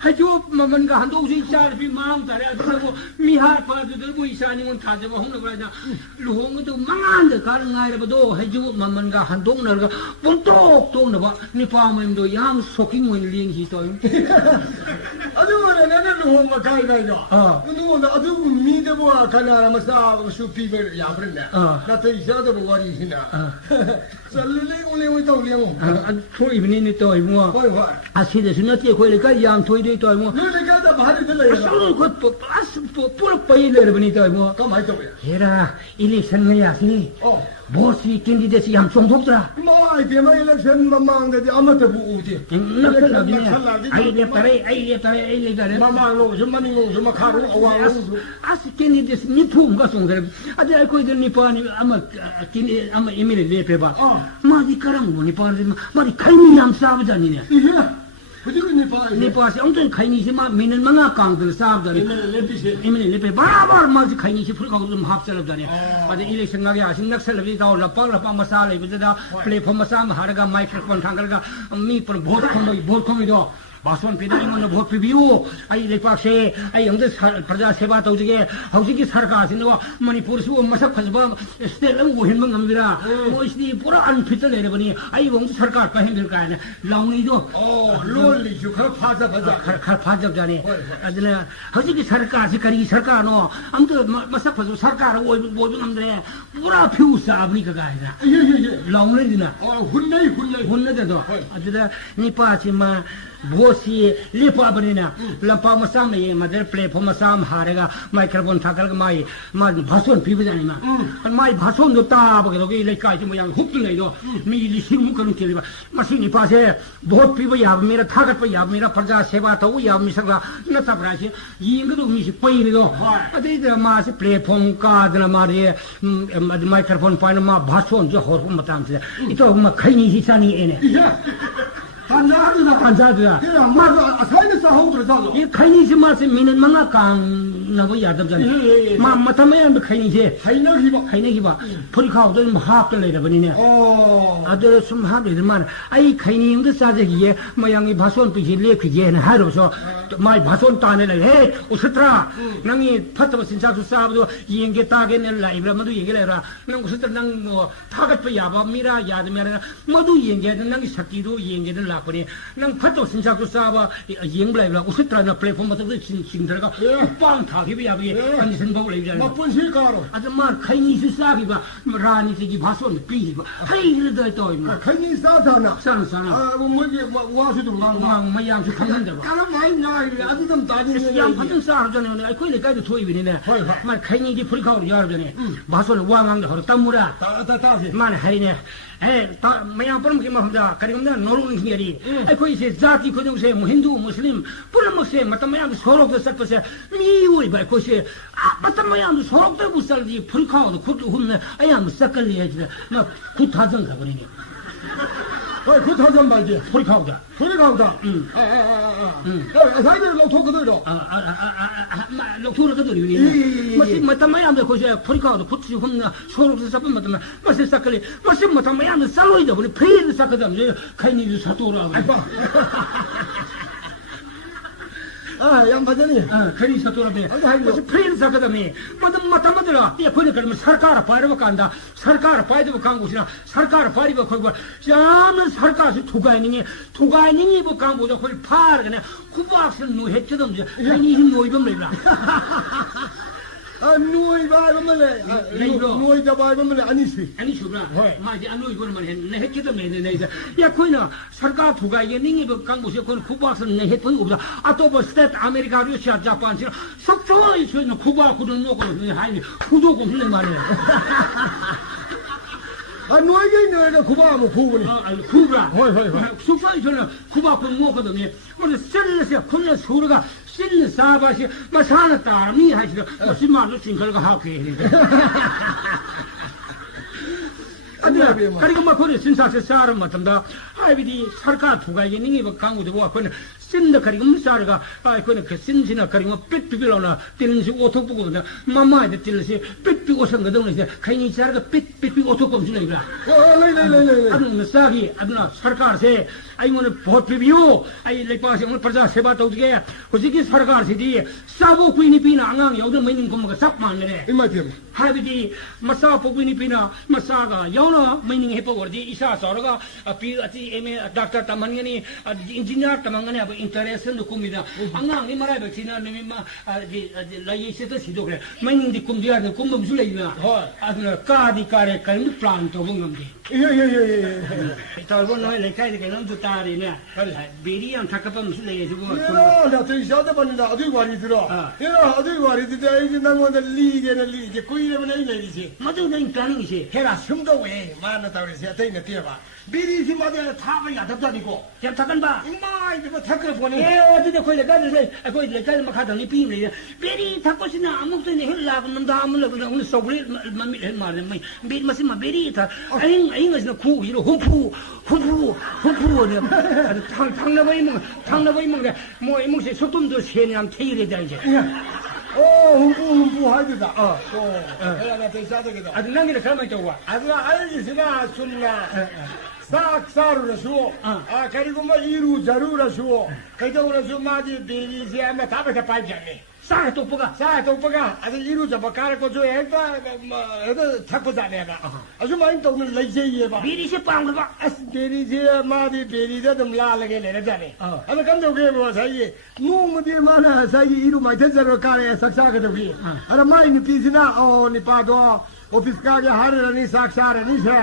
하주 만가 한도지 자르비 마음 따라 그리고 미하파들 뭐 이사님은 다져봐 홍는 거냐 루홍도 망한데 가는 아이라도 하주 만가 한동나가 뽕똑똑 나봐 니파 도 양 속인 원 링히 떠요. 아주머니 나는 누군가 가이가이죠. 누군가 아주 미대보아 가나라 마사 수피를 야버렸네. 나도 이사도 뭐가리 있나. 살레레고레고 떠올려고. 토이브니 또 이모. 아시데스나 티코일까 양 토이데 또 이모. 너네가 다 말이 들려요. 서로 그 아스 뿌럭 빠이는 버니 또 이모. 가만히 있어 봐요. 얘라 일렉션을 야시. 보스 캔디데스 양 총독자. 뭐 이때만 일렉션 망망데 아무도 부우지. 아이 랩타레. 마마로 좀 많이 거 좀 가루 어와로. 아스 캔디데스 니 품가 송들. 아들 알고 있는 니 파니 아마 이미를 레페바. 마디 까랑 뭐니 파니 마디 카이니 양 싸우자니네. 어디가 봐. 네파시 엄청 카이니시마 미는 mga 강들 싸우자니. 이미를 레페 바라바라 마디 카이니시 풀가고 좀 합살하자니. 마디 일렉 생각이 아신 낙설이 다 올라빵 마사를 입으다 플레이폼 마사 하다가 마이크로폰 당갈가 미 프로 보통이도 마스원 비다이몬 보 비비오 아이 레파세 아이 영대 프라자 세바 도지게 하우지기 사르가시는 거 머니푸르스 엄마사 가지고 스텔은 오힌만 갑니다 뭐시니 보라 안 피들 내려보니 아이 봉지 사르가 까 힘들까 아니야 라운이도 롤리죠 그 파자잖니 아들아 하우지기 사르가시 가리 사르가노 아무도 마사 가지고 사르가로 오빈 암들에 보라 피우사 아브니까가 아니라 라운이나 혼내도 아들아 니파치마 보시 리파버니나 람파마 삼에 마들 플레이폼 삼 하레가 마이크로폰 타갈가 마이 바손 비비자니마 마이 바손도 따버게 여기 레카이지 모양 훅들레도 미리 시름 그런 길이 마시니 파세 보트 비비 야미라 타갈파 야미라 프자 세바 타고 야미사가 나타브라시 이인도 미시 빠이리도 아데이다 마시 플레이폼 카드나 마리 마이크로폰 파이나 바손 저 호르 마탐세 이또 마 카이니 히사니 에네 반자드다. 맞아. 사이드서 하우드를 사죠. 이 카이니시 맛에 미는 mga 강 나고 야답잖아. 마타마야 카이니시. 하이나기바. 프리카우도 좀 합들래라 버니네. 아들 숨 합들만 아이 카이니인데 사제기에 모양이 바손 비지 레퀴게는 하루서 마이 바손 따내를 해. 오스트라. 낭이 파트버 신사수 사브도 이행게 따게는 라이브라마도 얘기를 해라. 낭 오스트라 낭뭐 타갓바 야바미라 야드메라 모두 이행게는 낭이 삭기도 이행게는 라버니 낭 파트 신사수 사바 이행블라이브라 오스트라나 플랫폼 같은 거 신들어가 빵 타기비 야비 아니 선법을 얘기하는 뭐 본실가로 아주 말 카이니스 사기바 라니 지기 바손 비기바 하이르더 또 카이니 사잖아 사나 뭐지 와수도 마양수 강한다 까라 많이 나이 아주 좀 따지는 양 파튼 사르잖아요 아이 거기 까지 토이비네 말 카이니지 프리카우로 야르잖아요 바손 왕왕도 허 땀무라 따지 말 하이네 에 마양 뻔게 마음다 가리금나 노르는 기리 ꯍꯥꯏꯔꯤ ꯑꯩꯈꯣꯏꯁꯦ ꯖꯥꯇꯤ ꯈꯨꯗꯤꯡꯃꯛꯁꯦ ꯍꯤꯟꯗꯨ ꯃꯨꯁꯂꯤꯝ ꯄꯨꯝꯅꯃꯛꯁꯦ ꯃꯇꯝ ꯃꯌꯥꯝꯗ ꯁꯣꯔꯣꯛꯇ ꯆꯠꯄꯁꯦ ꯃꯤꯑꯣꯏꯕ ꯑꯩꯈꯣꯏꯁꯦ ꯃꯇꯝ ꯃꯌꯥꯝꯗ ꯁꯣꯔꯣꯛꯇꯕꯨ ꯆꯠꯂꯗꯤ ꯐꯨꯔꯤꯈꯥꯎꯗ ꯈꯨꯠ ꯍꯨꯝꯅ ꯑꯌꯥꯝꯕ ꯆꯠꯀꯜꯂꯤ ꯍꯥꯏꯁꯤꯗ ꯈꯨꯠ ꯊꯥꯖꯟꯈ꯭ꯔꯕꯅꯤꯅꯦ ꯍꯣꯏ ꯈꯨꯠ ꯊꯥꯖꯟꯕ ꯍꯥꯏꯁꯦ ꯐꯨꯔꯤꯈꯥꯎꯗ ꯉꯁꯥꯏꯗ ꯂꯧꯊꯣꯛꯀꯗꯣꯏꯔꯣ ꯂꯧꯊꯣꯛꯂꯛꯀꯗꯣꯔꯤꯕꯅꯤ ꯃꯁꯤ ꯃꯇꯝ ꯃꯌꯥꯝꯗ ꯑꯩꯈꯣꯏꯁꯦ ꯐꯨꯔꯤꯈꯥꯎꯗ ꯈꯨꯠꯁꯤ ꯍꯨꯝꯅ ꯁꯣꯔꯣꯛꯇ ꯆꯠꯄ ꯃꯇꯝꯗ ꯃꯁꯤ ꯆꯠꯀꯜꯂꯤ ꯃꯁꯤ ꯃꯇꯝ ꯃꯌꯥꯝꯗ ꯆꯠꯂꯣꯏꯗꯕꯅꯤ ꯐ꯭ꯔꯤꯗ ꯆꯠꯀꯗꯕꯅꯤ ꯈꯩꯅꯤꯗꯨ ꯁꯠꯇꯣꯔꯛꯑꯕꯅꯤ ꯌꯥꯝ ꯐꯖꯅꯤ ꯈꯩꯅꯤ ꯁꯠꯇꯣꯔꯛꯑꯕꯅꯤ ꯃꯁꯤ ꯐ꯭ꯔꯤꯗ ꯆꯠꯀꯗꯕꯅꯤ ꯃꯇꯝ ꯑꯗꯨꯗ ꯑꯩꯈꯣꯏꯅ ꯀꯔꯤꯒꯨꯝꯕ ꯁꯔꯀꯥꯔ ꯄꯥꯏꯔꯕ ꯀꯥꯟꯗ ꯁꯔꯀꯥꯔ ꯄꯥꯏꯗꯕ ꯀꯥꯡꯕꯨꯁꯤꯅ ꯁꯔꯀꯥꯔ ꯄꯥꯏꯔꯤꯕ ꯑꯩꯈꯣꯏꯕꯨ ꯌꯥꯝꯅ ꯁꯔꯀꯥꯔꯁꯤ ꯊꯨꯒꯥꯏꯅꯤꯡꯉꯤꯕ ꯀꯥꯡꯕꯨꯗꯣ ꯑꯩꯈꯣꯏ ꯐꯥꯔꯒꯅꯦ ꯈꯨꯄꯥꯛꯁꯤꯅ ꯅꯣꯏꯍꯠꯀꯗꯕꯁꯦ ꯈꯩꯅꯤꯁꯤ ꯅꯣꯏꯕ ꯑꯃ ꯂꯩꯕ꯭ꯔꯥ ꯅꯣꯏꯕ ꯍꯥꯏꯕ ꯑꯃ ꯂꯩꯕ꯭ꯔꯣ ꯅꯣꯏꯗꯕ ꯍꯥꯏꯕ ꯑꯃ ꯂꯩ ꯑꯅꯤ ꯁꯨꯕ꯭ꯔꯥ ꯃꯥꯁꯦ ꯑꯅꯣꯏꯕ ꯅꯩꯍꯠꯀꯗꯕꯅꯦ ꯅꯩꯁꯦ ꯑꯩꯈꯣꯏꯅ ꯁꯔꯀꯥꯔ ꯊꯨꯒꯥꯏꯅꯤꯡꯉꯤꯕ ꯀꯥꯡꯕꯨꯁꯦ ꯑꯩꯈꯣꯏꯅ ꯈꯨꯄꯥꯛꯁꯤꯅ ꯅꯩꯍꯠꯄꯒꯤ ꯎꯕꯗ ꯑꯇꯣꯞꯄ ꯁ꯭ꯇꯦꯠ ꯑꯃꯦꯔꯤꯀꯥ ꯔꯨꯁꯤꯌꯥ ꯖꯄꯥꯟꯁꯤꯅ ꯁꯨꯛꯁꯣꯏ ꯁꯣꯏꯗꯅ ꯈꯨꯄꯥꯛ ꯈꯨꯗꯝ ꯅꯣꯛꯀꯗꯕꯅꯤ ꯍꯥꯏꯅꯤ ꯐꯨꯗꯣꯛꯀꯨꯝꯁꯨ ꯂꯩ ꯃꯥꯜꯂꯦ ꯅꯣꯏꯒꯩ ꯅꯣꯏꯅ ꯈꯨꯕꯥꯛ ꯑꯃ ꯐꯨꯕꯅꯤ ꯐꯨꯕ꯭ꯔꯥ ꯍꯣꯏ ꯁꯨꯛꯁꯣꯏ ꯁꯣꯏꯗꯅ ꯈꯨꯄꯥꯛ ꯈꯨꯗꯝ ꯅꯣꯛꯀꯗꯕꯅꯤ ꯃꯗꯨ ꯆꯤꯜꯂꯁꯦ ꯈꯨꯠꯅ ꯁꯨꯔꯒ ꯆꯤꯟꯅ ꯆꯥꯕ ꯑꯁꯤ ꯃꯁꯥꯅ ꯇꯥꯔꯝꯅꯤ ꯍꯥꯏꯁꯤꯗ ꯃꯁꯤ ꯃꯥꯅ ꯆꯤꯡꯈꯠꯂꯒ ꯍꯥꯞꯈ꯭ꯔꯦ ꯑꯗꯨꯅ ꯀꯔꯤꯒꯨꯝꯕ ꯑꯩꯈꯣꯏꯅ ꯆꯤꯟꯖꯥꯛꯁꯦ ꯆꯥꯔꯕ ꯃꯇꯝꯗ ꯍꯥꯏꯕꯗꯤ ꯁꯔꯀꯥꯔ ꯊꯨꯒꯥꯏꯅꯤꯡꯉꯤꯕ ꯀꯥꯡꯕꯨꯗꯨꯕꯨ ꯑꯩꯈꯣꯏꯅ ꯆꯤꯟꯗ ꯀꯔꯤꯒꯨꯝꯕ ꯆꯥꯔꯒ ꯑꯩꯈꯣꯏꯅ ꯆꯤꯟꯁꯤꯅ ꯀꯔꯤꯒꯨꯝꯕ ꯄꯤꯛ ꯄꯤꯛ ꯂꯥꯎꯅ ꯇꯤꯟꯁꯤ ꯑꯣꯠꯊꯣꯛꯄꯒꯨꯝꯕꯗ ꯃꯃꯥꯏꯗ ꯇꯤꯜꯁꯤ ꯄꯤꯛ ꯄꯤꯛ ꯑꯣꯠꯁꯟꯒꯗꯧꯅꯤꯁꯦ ꯈꯩꯅꯤ ꯆꯥꯔꯒ ꯄꯤꯛ ꯄꯤꯛ ꯑꯣꯠꯊꯣꯛꯄ ꯑꯃꯁꯨ ꯂꯩꯕ꯭ꯔꯥ ꯂꯩ ꯑꯗꯨꯅ ꯆꯥꯈꯤ ꯑꯗꯨꯅ ꯁꯔꯀꯥꯔꯁꯦ ꯑꯩꯉꯣꯟꯗ ꯚꯣꯠ ꯄꯤꯕꯤꯌꯨ ꯑꯩ ꯂꯩꯄꯥꯛꯁꯤ ꯑꯩꯉꯣꯟꯗ ꯄ꯭ꯔꯖꯥ ꯁꯦꯕꯥ ꯇꯧꯖꯒꯦ ꯍꯧꯖꯤꯛꯀꯤ ꯁꯔꯀꯥꯔꯁꯤꯗꯤ ꯆꯥꯕꯣꯛ ꯄꯨꯏ ꯅꯨꯄꯤꯅ ꯑꯉꯥꯡ ꯌꯥꯎꯗꯅ ꯃꯩꯅꯤꯡ ꯀꯨꯝꯃꯒ ꯆꯞ ꯃꯥꯟꯅꯔꯦ ꯍꯥꯏꯕꯗꯤ ꯃꯆꯥ ꯄꯣꯛꯄꯤ ꯅꯨꯄꯤꯅ ꯃꯆꯥꯒ ꯌꯥꯎꯅ ꯃꯩꯅꯤꯡ ꯍꯦꯞꯄ ꯑꯣꯏꯔꯗꯤ ꯏꯁꯥ ꯆꯥꯎꯔꯒ PhD ꯗꯥꯛꯇꯔ ꯇꯝꯍꯟꯒꯅꯤ ꯏꯟꯖꯤꯅꯤꯌꯥꯔ ꯇꯝꯍꯟꯒꯅꯤ ꯍꯥꯏꯕ ꯏꯟꯇꯔꯦꯁꯟꯗꯨ ꯀꯨꯝꯃꯤꯗ ꯑꯉꯥꯡꯒꯤ ꯃꯔꯥꯏꯕꯛꯁꯤꯅ ꯅꯨꯃꯤꯠ ꯂꯩꯁꯤꯗ ꯁꯤꯗꯣꯛꯈ꯭ꯔꯦ ꯃꯩꯅꯤꯡꯗꯤ ꯀꯨꯝꯗꯤ ꯌꯥꯗꯅ ꯀꯨꯝꯕꯁꯨ ꯂꯩꯗꯅ ꯑꯗꯨꯅ ꯀꯥꯗꯤ ꯀꯥꯔꯦ ꯀꯔꯤꯝꯇ ꯄ꯭ꯂꯥꯟ ꯇꯧꯕ ꯉꯝꯗꯦ ꯇꯧꯔꯕ ꯅꯣꯏ ꯂꯩꯀꯥꯏꯗ ꯀꯩꯅꯣꯝꯁꯨ ꯇꯥꯔꯤꯅꯦ ꯕꯦꯔꯤ ꯌꯥꯝ ꯊꯛꯀꯠꯄ ꯑꯃꯁꯨ ꯂꯩꯌꯦ ꯁꯤꯕꯨ ꯅꯥꯇꯩ ꯆꯥꯗꯕꯅꯤꯅ ꯑꯗꯨꯒꯤ ꯋꯥꯔꯤꯗꯨꯔꯣ ꯑꯗꯨꯒꯤ ꯋꯥꯔꯤꯗꯨꯗꯤ ꯑꯩꯁꯦ ꯅꯪꯉꯣꯟꯗ ꯂꯤꯒꯦꯅ ꯂꯤꯒꯦ ꯀꯨꯏꯔꯕꯅꯦ ꯑꯩ ꯂꯩꯔꯤꯁꯦ ꯃꯗꯨꯅ ꯑꯩꯅ ꯇꯥꯅꯤꯡꯉꯤꯁꯦ ꯍꯦꯔꯥ ꯁꯨꯝ ꯇꯧꯋꯦ ꯃꯥꯅ ꯇꯧꯔꯤꯁꯦ ꯑꯇꯩ ꯅꯠꯇꯦꯕ ꯕꯤꯔꯤꯁꯤ ꯃꯥꯗꯤ ꯊꯥꯕ ꯌꯥꯗꯕꯖꯥꯠꯅꯤꯀꯣ ꯌꯥꯝ ꯊꯛꯀꯟꯕ ꯏꯃꯥꯏꯗꯨꯕ ꯊꯛꯈ꯭ꯔꯄꯣꯠꯅꯤ ꯑꯗꯨꯗꯤ ꯑꯩꯈꯣꯏ ꯂꯩꯀꯥꯏꯗ ꯂꯩ ꯑꯩꯈꯣꯏ ꯂꯩꯀꯥꯏꯗ ꯃꯈꯥꯗ ꯅꯨꯄꯤ ꯑꯃ ꯂꯩꯌꯦ ꯕꯦꯔꯤ ꯊꯛꯄꯁꯤꯅ ꯑꯃꯨꯛꯇꯅ ꯍꯦꯛ ꯂꯥꯛꯄ ꯅꯨꯡꯗꯥꯡ ꯑꯃ ꯂꯥꯛꯄꯗ ꯑꯃꯨꯛ ꯆꯧꯒ꯭ꯔꯤ ꯃꯃꯤꯠ ꯍꯦꯛ ꯃꯥꯜꯂꯦ ꯃꯁꯤꯃ ꯕꯦꯔꯤ ꯊꯛ ꯑꯍꯤꯡ ꯑꯁꯤꯅ ꯈꯨꯁꯤꯗ ꯍꯨꯝꯐꯨ ꯊꯪꯅꯕ ꯏꯃꯨꯡꯗ ꯃꯣꯏ ꯏꯃꯨꯡꯁꯦ ꯁꯨꯛꯇꯨꯝꯗꯣ ꯁꯦꯟ ꯌꯥꯝ ꯊꯤꯔꯦꯗ ꯑꯩꯁꯦ ꯍꯨꯝꯐꯨ ꯍꯥꯏꯗꯨꯗ ꯅꯥꯇꯩ ꯆꯥꯗꯒꯦꯗ ꯑꯗꯨ ꯅꯪꯒꯤꯅ ꯀꯔꯝꯍꯥꯏꯅ ꯇꯧꯕ ꯑꯗꯨꯅ ꯑꯩꯒꯤꯁꯤꯅ ꯆꯨꯝꯅ ꯆꯥꯛ ꯆꯥꯔꯨꯔꯁꯨ ꯀꯔꯤꯒꯨꯝꯕ ꯏꯔꯨꯖꯔꯨꯔꯁꯨ ꯀꯩꯗꯧꯔꯁꯨ ꯃꯥꯗꯤ ꯕꯦꯔꯤꯁꯦ ꯑꯃ ꯊꯥꯕꯗ ꯄꯥꯏꯖꯅꯤ ꯆꯥꯛ ꯇꯣꯛꯄꯒ ꯑꯗ ꯏꯔꯨꯖꯕ ꯀꯥꯔꯛꯄꯁꯨ ꯍꯦꯛꯇ ꯊꯛꯄꯖꯥꯠꯅꯦꯕ ꯑꯁꯨꯃꯥꯏꯅ ꯇꯧꯅ ꯂꯩꯖꯩꯌꯦꯕ ꯕꯦꯔꯤꯁꯦ ꯄꯥꯝꯈ꯭ꯔꯕ ꯑꯁ ꯕꯦꯔꯤꯁꯦ ꯃꯥꯗꯤ ꯕꯦꯔꯤꯗ ꯑꯗꯨꯝ ꯂꯥꯜꯂꯒꯦ ꯂꯩꯔꯖꯥꯠꯅꯤ ꯑꯗ ꯀꯝꯗꯧꯒꯦꯕ ꯉꯁꯥꯏꯒꯤ ꯅꯣꯡꯃꯗꯤ ꯃꯥꯅ ꯉꯁꯥꯏꯒꯤ ꯏꯔꯨ ꯃꯥꯏꯊꯖꯔꯒ ꯀꯥꯔꯛꯑꯦ ꯆꯥꯛ ꯆꯥꯒꯗꯧꯒꯤ ꯑꯗ ꯃꯥꯏ ꯅꯨꯄꯤꯁꯤ나 ꯅꯤꯄꯥꯗꯣ ꯑꯣꯐꯤꯁ ꯀꯥꯒꯦ ꯍꯥꯏꯔꯅꯤ ꯆꯥꯛ ꯆꯥꯔꯅꯤꯁꯦ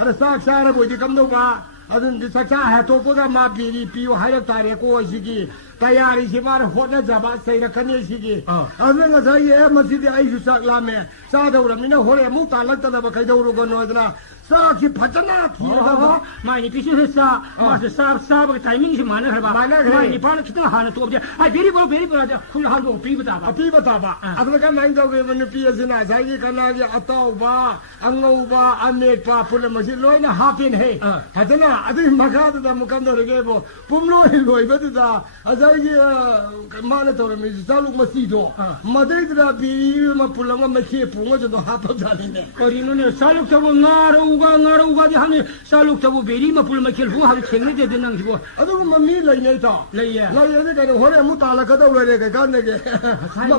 ꯑꯗ ꯆꯥꯛ ꯆꯥꯔꯕꯣꯏꯗꯤ ꯀꯝꯗꯧꯕ ꯑꯗꯨꯅꯗꯤ ꯆꯥꯛꯆꯥ ꯍꯥꯇꯣꯛꯄꯒ ꯃꯥ ꯕꯦꯔꯤ ꯄꯤꯌꯨ ꯍꯥꯏꯔꯛ ꯇꯥꯔꯦꯀꯣ ꯁꯤꯒꯤ ꯇꯌꯥꯔꯤꯁꯤ ꯃꯥꯅ ꯍꯣꯠꯅꯖꯕ ꯆꯩꯔꯛꯀꯅꯤ ꯁꯤꯒꯤ ꯑꯗꯨꯅ ꯉꯁꯥꯏꯒꯤ ꯃꯁꯤꯗꯤ ꯑꯩꯁꯨ ꯆꯥꯛ ꯂꯥꯝꯃꯦ ꯆꯥꯗꯧꯔꯕꯅꯤꯅ ꯍꯣꯔꯦꯟ ꯑꯃꯨꯛ ꯇꯥꯜꯂꯛꯇꯅꯕ ꯀꯩꯗꯧꯔꯨꯒꯅꯣ ꯑꯗꯨꯅ ꯆꯥꯛꯁꯤ ꯐꯖꯅ ꯊꯤꯔꯒ ꯃꯥꯏ ꯅꯨꯄꯤꯁꯨ ꯃꯥꯁꯨ ꯆꯥꯕꯒꯤ ꯇꯥꯏꯃꯤꯡꯁꯤ ꯃꯥꯟꯅꯈ꯭ꯔꯕ ꯃꯥꯏ ꯅꯨꯄꯥꯅ ꯈꯤꯇꯪ ꯍꯥꯟꯅ ꯇꯣꯛꯑꯕꯁꯦ ꯕꯦꯔꯤ ꯈꯨꯜ ꯍꯥꯡꯗꯣꯛ ꯄꯤꯕ ꯇꯥꯕ ꯑꯗꯨꯅ ꯀꯃꯥꯏꯅ ꯇꯧꯒꯦꯕ ꯅꯨꯄꯤ ꯑꯁꯤꯅ ꯉꯁꯥꯏꯒꯤ ꯀꯅꯥꯒꯤ ꯑꯇꯥꯎꯕ ꯑꯉꯧꯕ ꯑꯃꯦꯠꯄ ꯄꯨꯝꯅꯃꯛꯁꯤ ꯂꯣꯏꯅ ꯍꯥꯞꯄꯦꯅꯦ ꯐꯖꯅ ꯑꯗꯨꯒꯤ ꯃꯈꯥꯗꯨꯗ ꯑꯃꯨꯛ ꯀꯝꯗꯧꯔꯒꯦꯕꯨ ꯂꯣꯏꯕꯗꯨꯗ ꯉꯁꯥꯏꯒꯤ ꯃꯥꯅ ꯇꯧꯔꯝꯃꯤꯁꯤ ꯆꯥꯂꯨꯛ ꯃꯆꯤꯗꯣ ꯃꯗꯩꯗꯨꯗ ꯕꯦꯔꯤ ꯃꯄꯨꯜ ꯑꯃ ꯃꯩꯈꯦ ꯄꯨꯡꯉꯁꯨ ꯑꯗꯨꯝ ꯍꯥꯞꯄꯖꯥꯠꯅꯤꯅꯦ ꯀꯔꯤꯅꯣꯅꯦ ꯆꯥꯂꯨꯛꯇꯕꯨ ꯉꯥꯔꯧꯒꯗꯤ ꯍꯥꯟꯅ ꯆꯥꯂꯨꯛꯇꯕꯨ ꯕꯦꯔꯤ ꯃꯄꯨꯜ ꯃꯩꯈꯦꯜ ꯄꯨꯡ ꯍꯥꯏꯕ ꯊꯦꯡꯅꯗꯦꯗ ꯅꯪꯁꯤꯕꯣ ꯑꯗꯨꯒꯨꯝꯕ ꯃꯤ ꯂꯩꯅꯩꯗꯣ ꯂꯩꯌꯦ ꯀꯩꯅꯣ ꯍꯣꯔꯦꯟ ꯑꯃꯨꯛ ꯇꯥꯜꯂꯛꯀꯗꯧꯔꯦ ꯀꯩꯀꯥꯟꯗꯒꯤ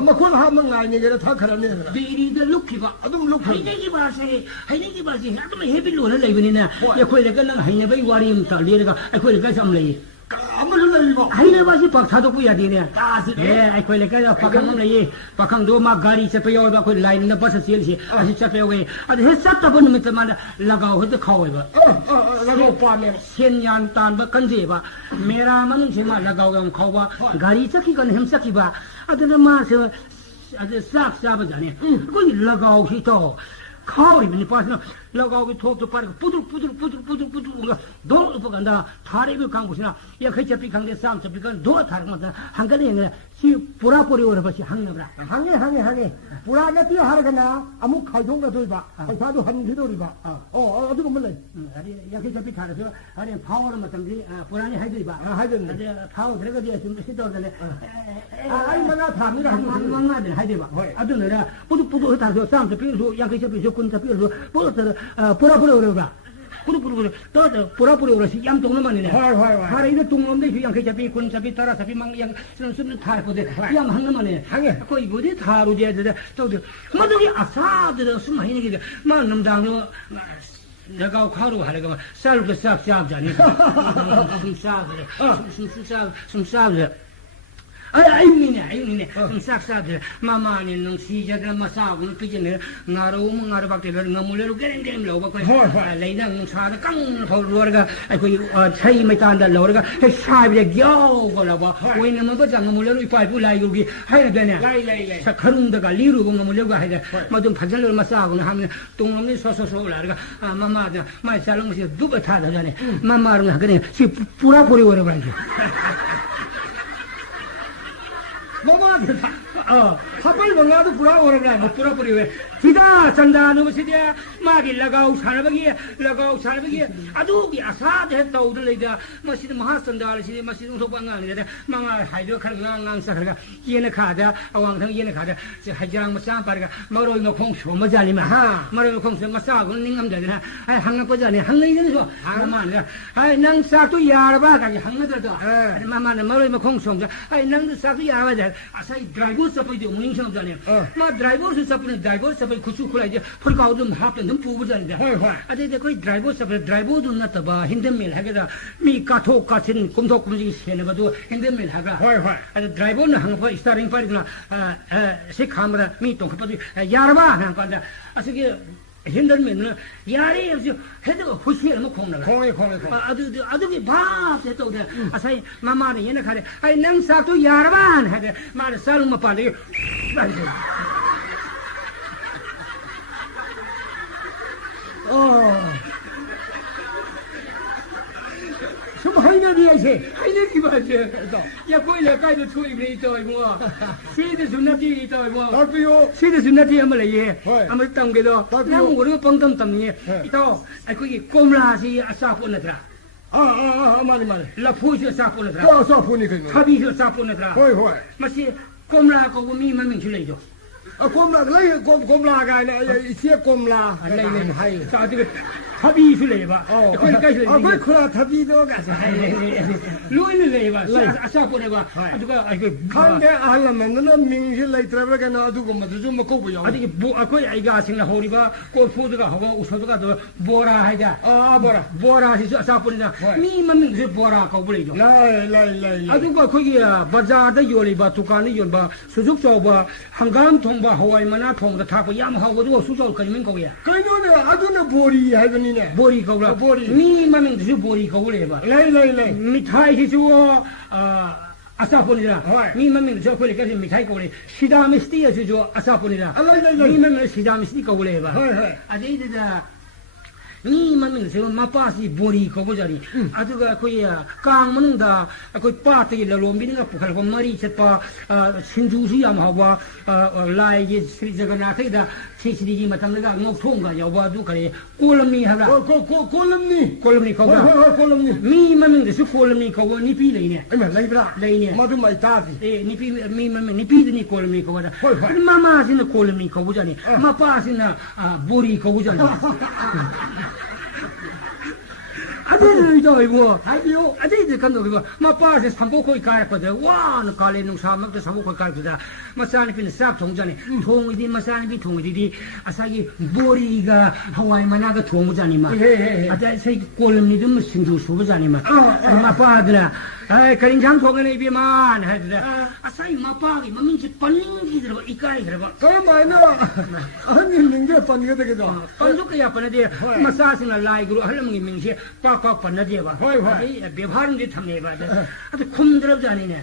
मखोल हाम गायनेगेरा था खराने बेरीदा लुखिबा अदुम लुख हैनेगी बासे अदुम हेबी लोना लेबनिना यखोय लेगा नंग हैनेबै वारी अम ता लेरगा अखोय लेगा सम लई अमल लईबो हैनेबासि पाखा दो यादीने तासि अखोय लेगा पाखंग लई पाखंग दो मा गाड़ी चपे यो बा कोई लाइन न बस सेलसि असि चपे वे अद हे सत्ता बन मित मा लगाव हद खावैबा लगाव पाने सेन्यान तान ब कंजेबा मेरा मन सिमा लगाव गम खावबा गाड़ी चकी कन हम सकीबा अदन मा से अद साक साब जाने कोई लगाव हि तो 가버리면 빠지나 러가오기 톱도 빠르고 부들부들 도 간다 다리비 강보시나 야 그저비 강대 싸움 저비 도 다른 것은 한가지 네 시 뿌라뿌리 오래 버시 항나브라 항해 뿌라가 뛰어 하라거나 아무 칼종가 돌봐 사도 한 기도리봐 어디고 몰래 야 그저비 타서 아니 파워를 맞던지 뿌라니 해드리봐 하이든 파워 들어가지 좀 시도하네 아이 만나 답니다 만나들 해드리봐 아들은 부들 타서 싸움 저비 야 그저비 조건 저비 뿌라뿌리 오래 봐 뿌르뿌르 떠서 뿌라뿌리 오르시 양 동네만이네. 하래 이거 동네인데 그냥 그 잡이 군 잡이 따라 잡이 망양 쓰는 탈거데 양 한네만에. 항해. 그 이거지 다루제 저도 뭐들이 아사들 숨만 있는 게 만남 당로 내가 과로 하려고 쌀고 싹싹자니. 숨싸그래. 아이미네. 싹싹들 마마니 능 시작을 마사고는 삐지네. 나로 밖에 너물레로 게임게임 러고 그 레이당 차다 깡 더루어가 그 차이 메탄다 러가 샤비에 겨고라 봐. 왜냐면 그 장물레로 이파이프 라이고기 하야 되네. 라이. 자 그런데가 리루고 너물레가 하야 돼. 뭐좀 파절로 마사고는 하면 동놈이 소소소 올라가 마마다 마이 살롱 시 두번 타다잖아. 마마는 그냥 시 뿌라뿌리 오래 버려. 뭐만 삽을 먹나도 뿌라오르네 뿌라뿌리 왜 지다 잔다 누무시디야 마기 라가우 살바기 아두기 아사데 했다 오들레다 마시드 마하선다 시디 마시드 소방안이다 마마 하이도 칼랑랑 사가가 얘네 가다 왕상 얘네 가다 하지랑 마산 빠르가 마로 이거 공쇼 마자니마 마로 공쇼 마사고 닝감자잖아 아이 항나거자니 항나이는 소 마마네 아이 낭 싹도 야라바 가기 항나들도 마마는 마로 이거 공쇼 아이 낭도 싹도 야라바 아사이 드라이버 서포이도 운행성자네 마 드라이버 서포는 드라이버 서포 구축을 이제 펄가우 좀 합된 좀 부부자인데 아데 거의 드라이버 서포 드라이버도 나타봐 힘든밀 하게다 미 카톡 같은 공속 kum지 세네가도 힘든밀 하가 아데 드라이버는 항상 스타링 파리구나 세 카메라 미 동급도 야라바 하는 건데 아서게 힘들면은 야리 없이 해도 호시에 뭐 공나 공이 아두기 바 됐다 그래 아사이 마마는 얘네 가래 아이 난 싹도 야라반 하대 말을 살마 빠르게 좀 하이네비야지 하이네기 맞지 야 거기에 가이도 투입이 또 뭐 시드 준나티 또 뭐 달비요 시드 준나티 아무래 예 아무 땅게도 난 우리가 뻥덤 담니 또 거기 꼼라시 아사포네더라 많이 라푸시 아사포네더라 써보니까 타비시 아사포네더라 마시 꼼라 거고 미만 줄래죠 곰라 lấy 곰라 cái xe 곰라 này hay sao thì 타비 줄래봐 그 그라 타비도 가서 루이는 레봐 아사포네가 아주가 한데 알라면은 민실 레이트라가 나두고 뭐도 좀 먹고 보여 아직 뭐 거기 아이가 생나 호리바 골푸드가 하고 우서도가 더 뭐라 하자 뭐라 해서 아사포네가 미만 민실 뭐라 거 불이죠 라이 아주가 거기야 바자르다 요리바 두칸이 요바 수족 저바 한강 통바 하와이 만나 통다 타고 얌 하고도 수족 거기면 거기야 그놈에 아주는 보리 하더니네 보리 거라 미만 민실 보리 거래봐 라이 미ठाई जो 아사포니라 미만 저 거래 가서 미ठाई 거래 시다미 스티야 저 아사포니라 미만 시다미 스티 거래봐 아디다 미만 저 마파시 보리 거고자리 아두가 거야 강문다 거기 빠뜨기 롬비가 부칼고 머리 쳇파 신주시 암하고 라이게 스리저가나테다 체시리기 마탐가 목통가 여바도 그래 콜음니 하라 콜음니 거가 미만 저 콜음니 거고 니피 레이네 아이마 레이네 마도 마이 타지 니피 미만 니피드니 콜음니 거가 마마신 콜음니 거고자니 마파신 보리 거고자니 아들 이거 아디요 아들 간도 그거 마빠스 삼보코이 가르거든 와 가래 농사 먹도 삼보코이 가르거든 마사니 핀 싹 동자니 통이디 마사니 비 통이디 아사기 보리가 하와이 만나가 통자니마 아자 세 꼴음니도 무슨 주 수부자니마 마빠들아 아이 그린장 통에는 이비만 하더라 아사이 마빠기 마민지 빨링기 들어 이까이 들어 그러면은 아니 민게 번게 되겠어 번족이야 번데 마사스나 라이그로 할머니 민시 꽉꽉 번나지봐 이 ବ୍ୟବ하는데 탐내봐 아주 콤드럽지 아니네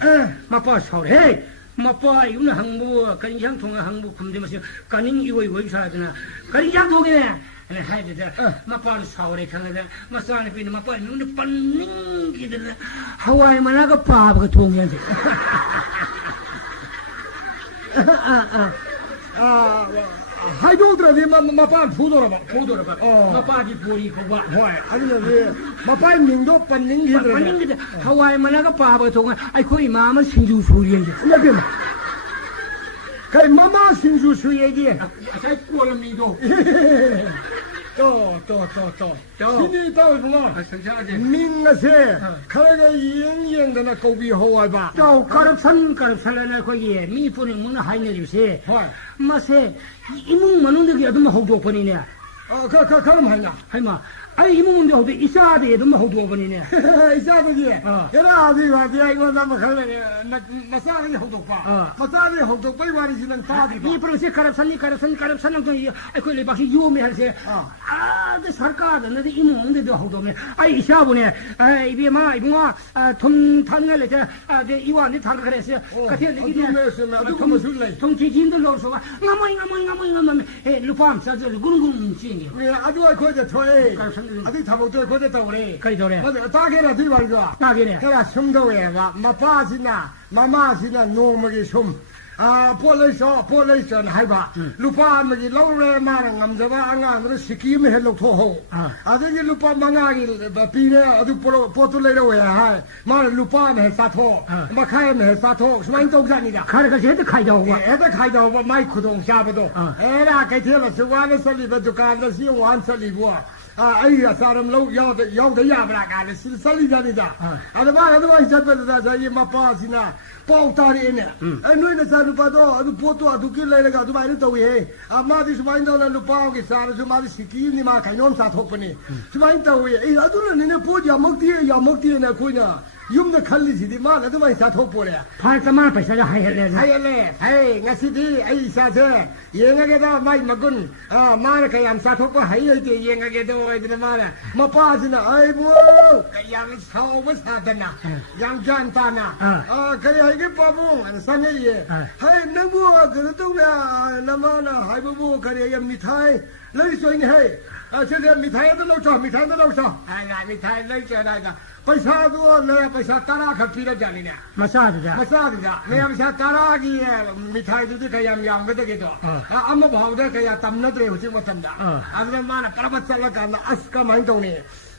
마빠 서울에 마빠 이거는 항부 간장 통에 항부 품되면서 간인 이거 사잖아 간장 통에 ane hai de ma pa saure khang de ma sa ne pin ma pa nu ne panning ki de hawai mana ka pa ba thong yan de hai do tra de ma pa phu do ba ma pa di puri ko ba hoi ani ne ma pa ming do panning ki de hawai mana ka pa ba thong ai khoi ma ma sinju su yan de na de kai mama sinju su ye de sai ko la mi do 신이 따오구나. 민나세 카라가 이행이행가나 고비 호와봐. 또 가르산라나 거기에 미분이 문 하이네 주세. 마세 이문 만원들이 어떤 호도 버리네. 그럼 하냐? 하이마. 아니 이문도 호도 이사데 어떤 호도 버리네. 이사데지. 얘라 아비 와디야 이거 나만 갈래. 나사리 호도 봐. 마사리 호도 빨리 와리지는 사디. 이 프로세 가르산이 또 아이콜레 박시 요메 할세. 그 सरकार ने इमोंदे दो हो में आई हिसाब ने इबे मा इबुआ तुम थाने ले दे इवा ने थान करे से कथे लेकिन तुम चीजिन दो लो सो ngam ए लुपाम सा जो गुनगुन चिंगे 왜 아주 거제 토에 아주 타보도 거제 타오래 그리 저래 맞아 따게라 뒤 말이야 따게네 그라 숨도에 마파지나 마마지나 노목이 숨 폴레이션 하이바 루파 마기 로레 마랑 남자바 안가는 시키미 헬로토호 아들이 루파 망아기 비네 아주 포토레로 해 마 루파네 사토 마카이네 사토 스마인 동산이다 카르가 제도 카이다오 애들 카이다오 마이 구동 샤바도 에라 개텔로 수완에 설리베 두칸에 시완 설리고 아이야 사람 로 야데 야브라 가르 설리자니다 아드마 이자베다 자이 마파시나 pautarine noi na sa lupa do poto adu ki le ga du bai to ye ama di sumai do na lupa ki sa su ma siki ni ma kai nom sa thok pani sumai to ye adu ne ne po ya mok ti na khu na yum na khalli si di ma na du bai sa thok po le pha sama pa sa hai le hai ngasi di ai sa je ye nga ge da mai magun ma na kai am sa thok pa hai ye ye nga ge do ai di ma na ma pa si na ai bu kai yang sao ba sa da na yang jan ta na kai cái babung anh sang cái gì hay nâng mua cái东là nằm na hay bu cái này em mithai lấy xoay này hay cho nên mithai nó đâu cho hay là mithai lấy cho đây là पैसा दो नया पैसा तारा खर्ची ना जानी ना मसाज जा नया पैसा तारा की मिठाई दूध कया याम के तो अम्म भाव दे कया तम न दे हुची मतम दा अदर माना परबत चल का अस का मान तो ने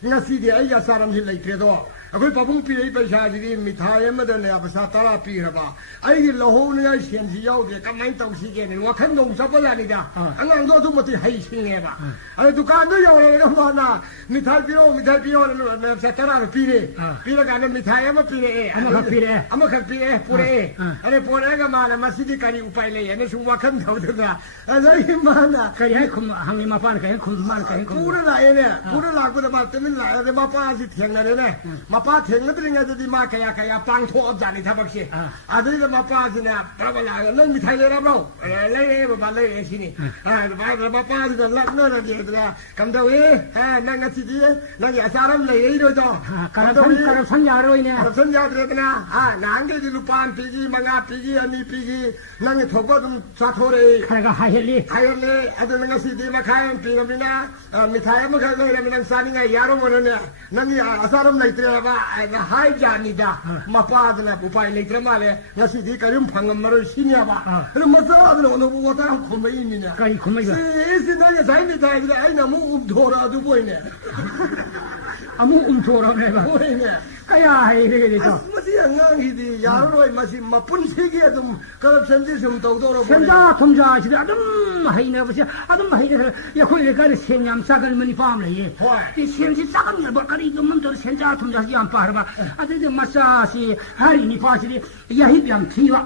ngasi di ai ya saram hi lai tre do akoi babung pi ai paisa ji mithai ma de ya paisa tara pi ra ba ai gi lo ho ne sian ji yao de ka mai tau si ge ne wa khan dong sa ba la ni da angang do tu ma ti hai si ne ba ai dukan do yao le ma na mithai pi ro ne sa tara pi ne pi ra ka ne mithai ma pi ne ama kha pi ne pure ai pure ga ma na masjid ka ni upai le ne su wa khan thau da ai ma na ka ri khum hang ma pan ka khum man ka khum pura la ne pura la ko da ma te min la de ma pa si thiang na ne ma pa thiang na de nga de ma kaya pang tho ab jani thabak si adi de ma pa si na pra ba la le mi thai le ra bro le ba le si ni ba ma pa si da la na na de da kam da we na nga si di na ya saram le ei do to karam san ya roi ne san ya de na na nge di lu pan pi gi ma nga pi gi ani pi gi na nge tho ba dum sa tho re ka hai le adi nga si di ma khai pi ga mi na mi thai ma kha le mi na sa ni nga ya ro mo ne na ni asaram lai tre ba na hai ja ni da ma pa da bu pai lai tre ma le nga si di ka rim phang ma ro si nya ba ro ma sa da no bu ta khum mai ni na ka khum mai si na ya sai ni dai da ai na mu do ra du boi ne amu tho ra ne ba boi ne kaya hai le ge to ma si ngang hi di ya ro ma si ma pun si ge dum corruption di sum to do ro senja thumja si da dum hai ne ba si adum hai ne ya khoi le ka le sen yam sa kan mani pam le ye ti sen si sa kan ba ka ri gum to senja thumja si yam pa ba ade de masa si hari ni pa si ya hi yam thi ba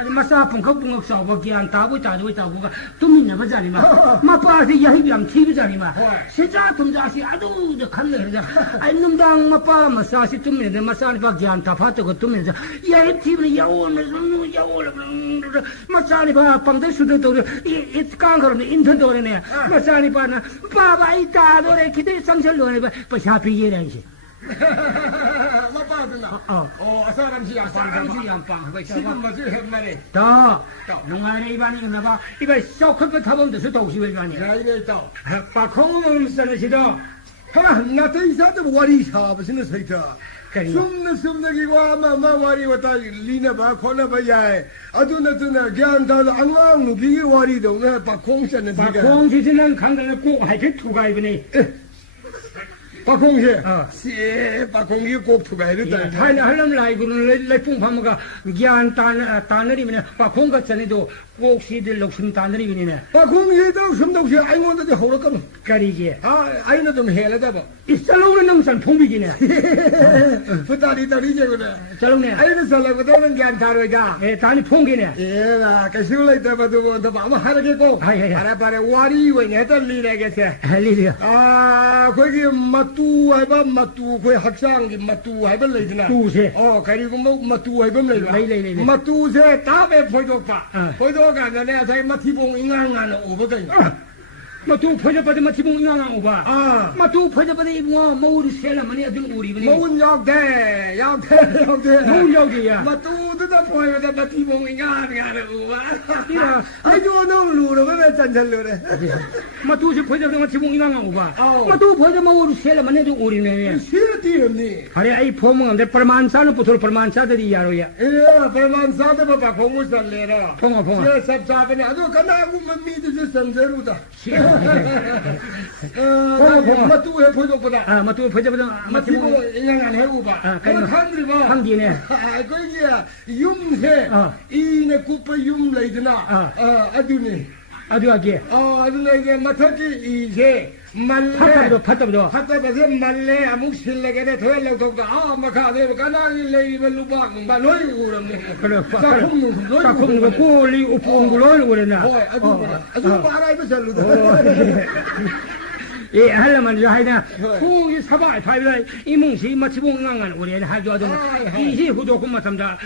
ade masa pung khop pung sa ba gyan ta bu ta bu ga tum ni ba ja ni ma pa si ya hi yam thi ba ja ni ma senja thumja si adu de khan le ja ai num dang ma pa masa si tum ne masa ni ba gyan ta pha to ko tum ne ya hi thi ne ya o ne ya o le masa ni ba pang de su de to it kang gar ne in thon do ne masa ni ba na ba ba ai ta do re ki de sang chal lo ne ba pa sha pi ye re si ma pa 하더나. 사람 시간 사람 시간 빵. 지금 뭐지 했말이. 더. 농아리 이반이 있나 봐. 이거 쇼크가 타본데서 도시를 이반이. 라이네 또. 바콩은 쓰는시도. 하나 나도 이사도 와리 사업을 서이터. 숨는 마마 와리 왔다 리나 봐 코나 봐야. 아두나 간다도 안강 누비 와리도 나 바콩 쓰는 디가. 바콩 지는 강가를 꼭 하게 투가 이번에. 바콩시. 바콩이 꼭 투가 이랬다. 하려면 라이브는 레풍파마가 기안 단ner이면 바콩 같잖아도 꼭 시들 녹심 단ner이면이네. 바콩이도 숨독시 아이고는데 호로까노. 까리지. 아이는 좀 해라다 봐. 이살로는 능선 통비기네. 부다리 그래. 살로네. 아이는 살로거든 기안 다르가. 단이 통기네. 나 가실래 때봐도 뭐 마마 하라겠고. 바라바라 와리 왜 내다 리라겠어. 리리야. 거기 마뚜 해봐 마뚜 그 학생이 마뚜 해봐 레이드나. 두세. 그리고 뭐 마뚜 해봐 레이드. 마뚜세 답에 보여줘봐. 보여줘가 내가 자기 마티봉 인강하는 오버가. 마투 퍼져버리 마티봉 인강한 오바. 마투 퍼져버리 뭐 모르 셀라마니 아들 우리 분이. 모은 약대. 모은 약이야. 마뚜도 다 보여다 마티봉 인강하는 오바. 아이고 너무 루로 왜 잔잘로래. 마투시 퍼져버리 마티봉 인강한 오바. 마투 퍼져 모르 셀라마니 아들 우리네. 실띠였니. 아래 아이 포멍인데 परमानसा는 पुथुर परमानसा들이 야로야. परमानसा도 봐봐 공부 살래라. 봉어. sabsab네 아주 가나고 미미도 선제루다. 마뚜 해 보여줘보다. 마투 퍼져버리 마티봉 인강 안 해우봐. 칸들이 봐. 한디네. 거기 윰새. 이네 쿠퍼 윰 레이드나. 아두니. 아두아기. 아두네 마타기 이제. 말레 파타도 파타바세 말레 아무 실레게네 더엘라고 독다 마카네 가나니 레이벨 루박 말로이 우름네 그래 사콤는 거 꼴리 우풍글로 그러나 아주 말아이도 잘루다 예 하려면 저 하이나 풍이 사바 파이라 이몽시 마치봉강한 우리는 하교도 이시 후도 고마탐다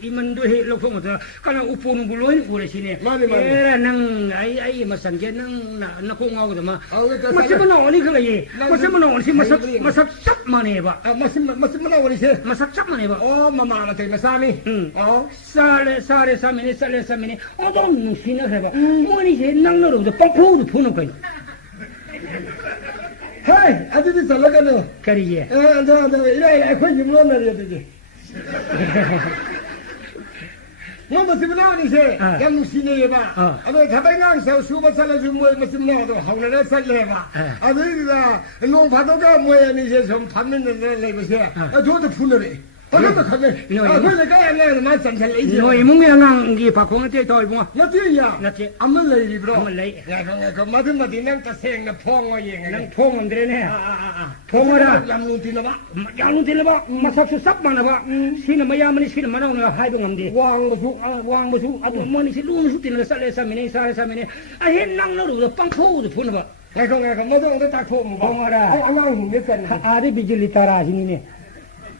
이만도 해 lok송부터 가나 우풍은 글로 우리시네 에라능 아이 마산게 능 공하고도 마 마시면 오니 그래 마시면 오니 마삭 sap만 해봐 마시면 오니시 마삭 sap만 해봐 마마나 때 마사미 살레 사미니 어동 신을 해봐 뭐니 제 낭너로도 뻑뻑도 푸는 거야 헤이 아들이 잘나가네 까리지 이래 거기 뭐 말이야 되지 뭐 무슨 나오니세 양신에 봐 아들 가방에서 수박 살아주 뭐 무슨 나도 하늘에 살래봐 아들이가 농파도가 뭐야니세 좀 받는 내고세 저도 풀러래 아그도 가게 그래 가야는 맞선 잘 이제 너희 뭉명한 게 바콩한테 더 이봉아 나티야 나티 안만 레이 브로 안만 레이 그 마든 난 따생나 퐁어 예 난 퐁은 드레네 퐁어라 양눈 뒤나봐 양눈 뒤나봐 마삭수 싹 많아봐 시는 마야만이 시는 마나오는 하이동 암디 왕무수 아도 뭐니 시 루무수 뛰는 살레 사미니 사레 사미니 아해 낭너로 빵포도 보는 봐 내가 뭐도 딱 퐁어 퐁어라 안강 몇 아리 비질리 따라하시니네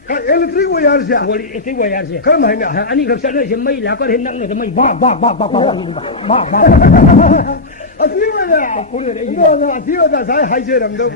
엘렉트릭 와야르시야. 원래 엘렉트릭 와야르시. 그럼 아니야. 아니 갑자기 저 매일 아까 했는데 매일 막. 아티와야. 이거 아티와다 잘 하이제람도.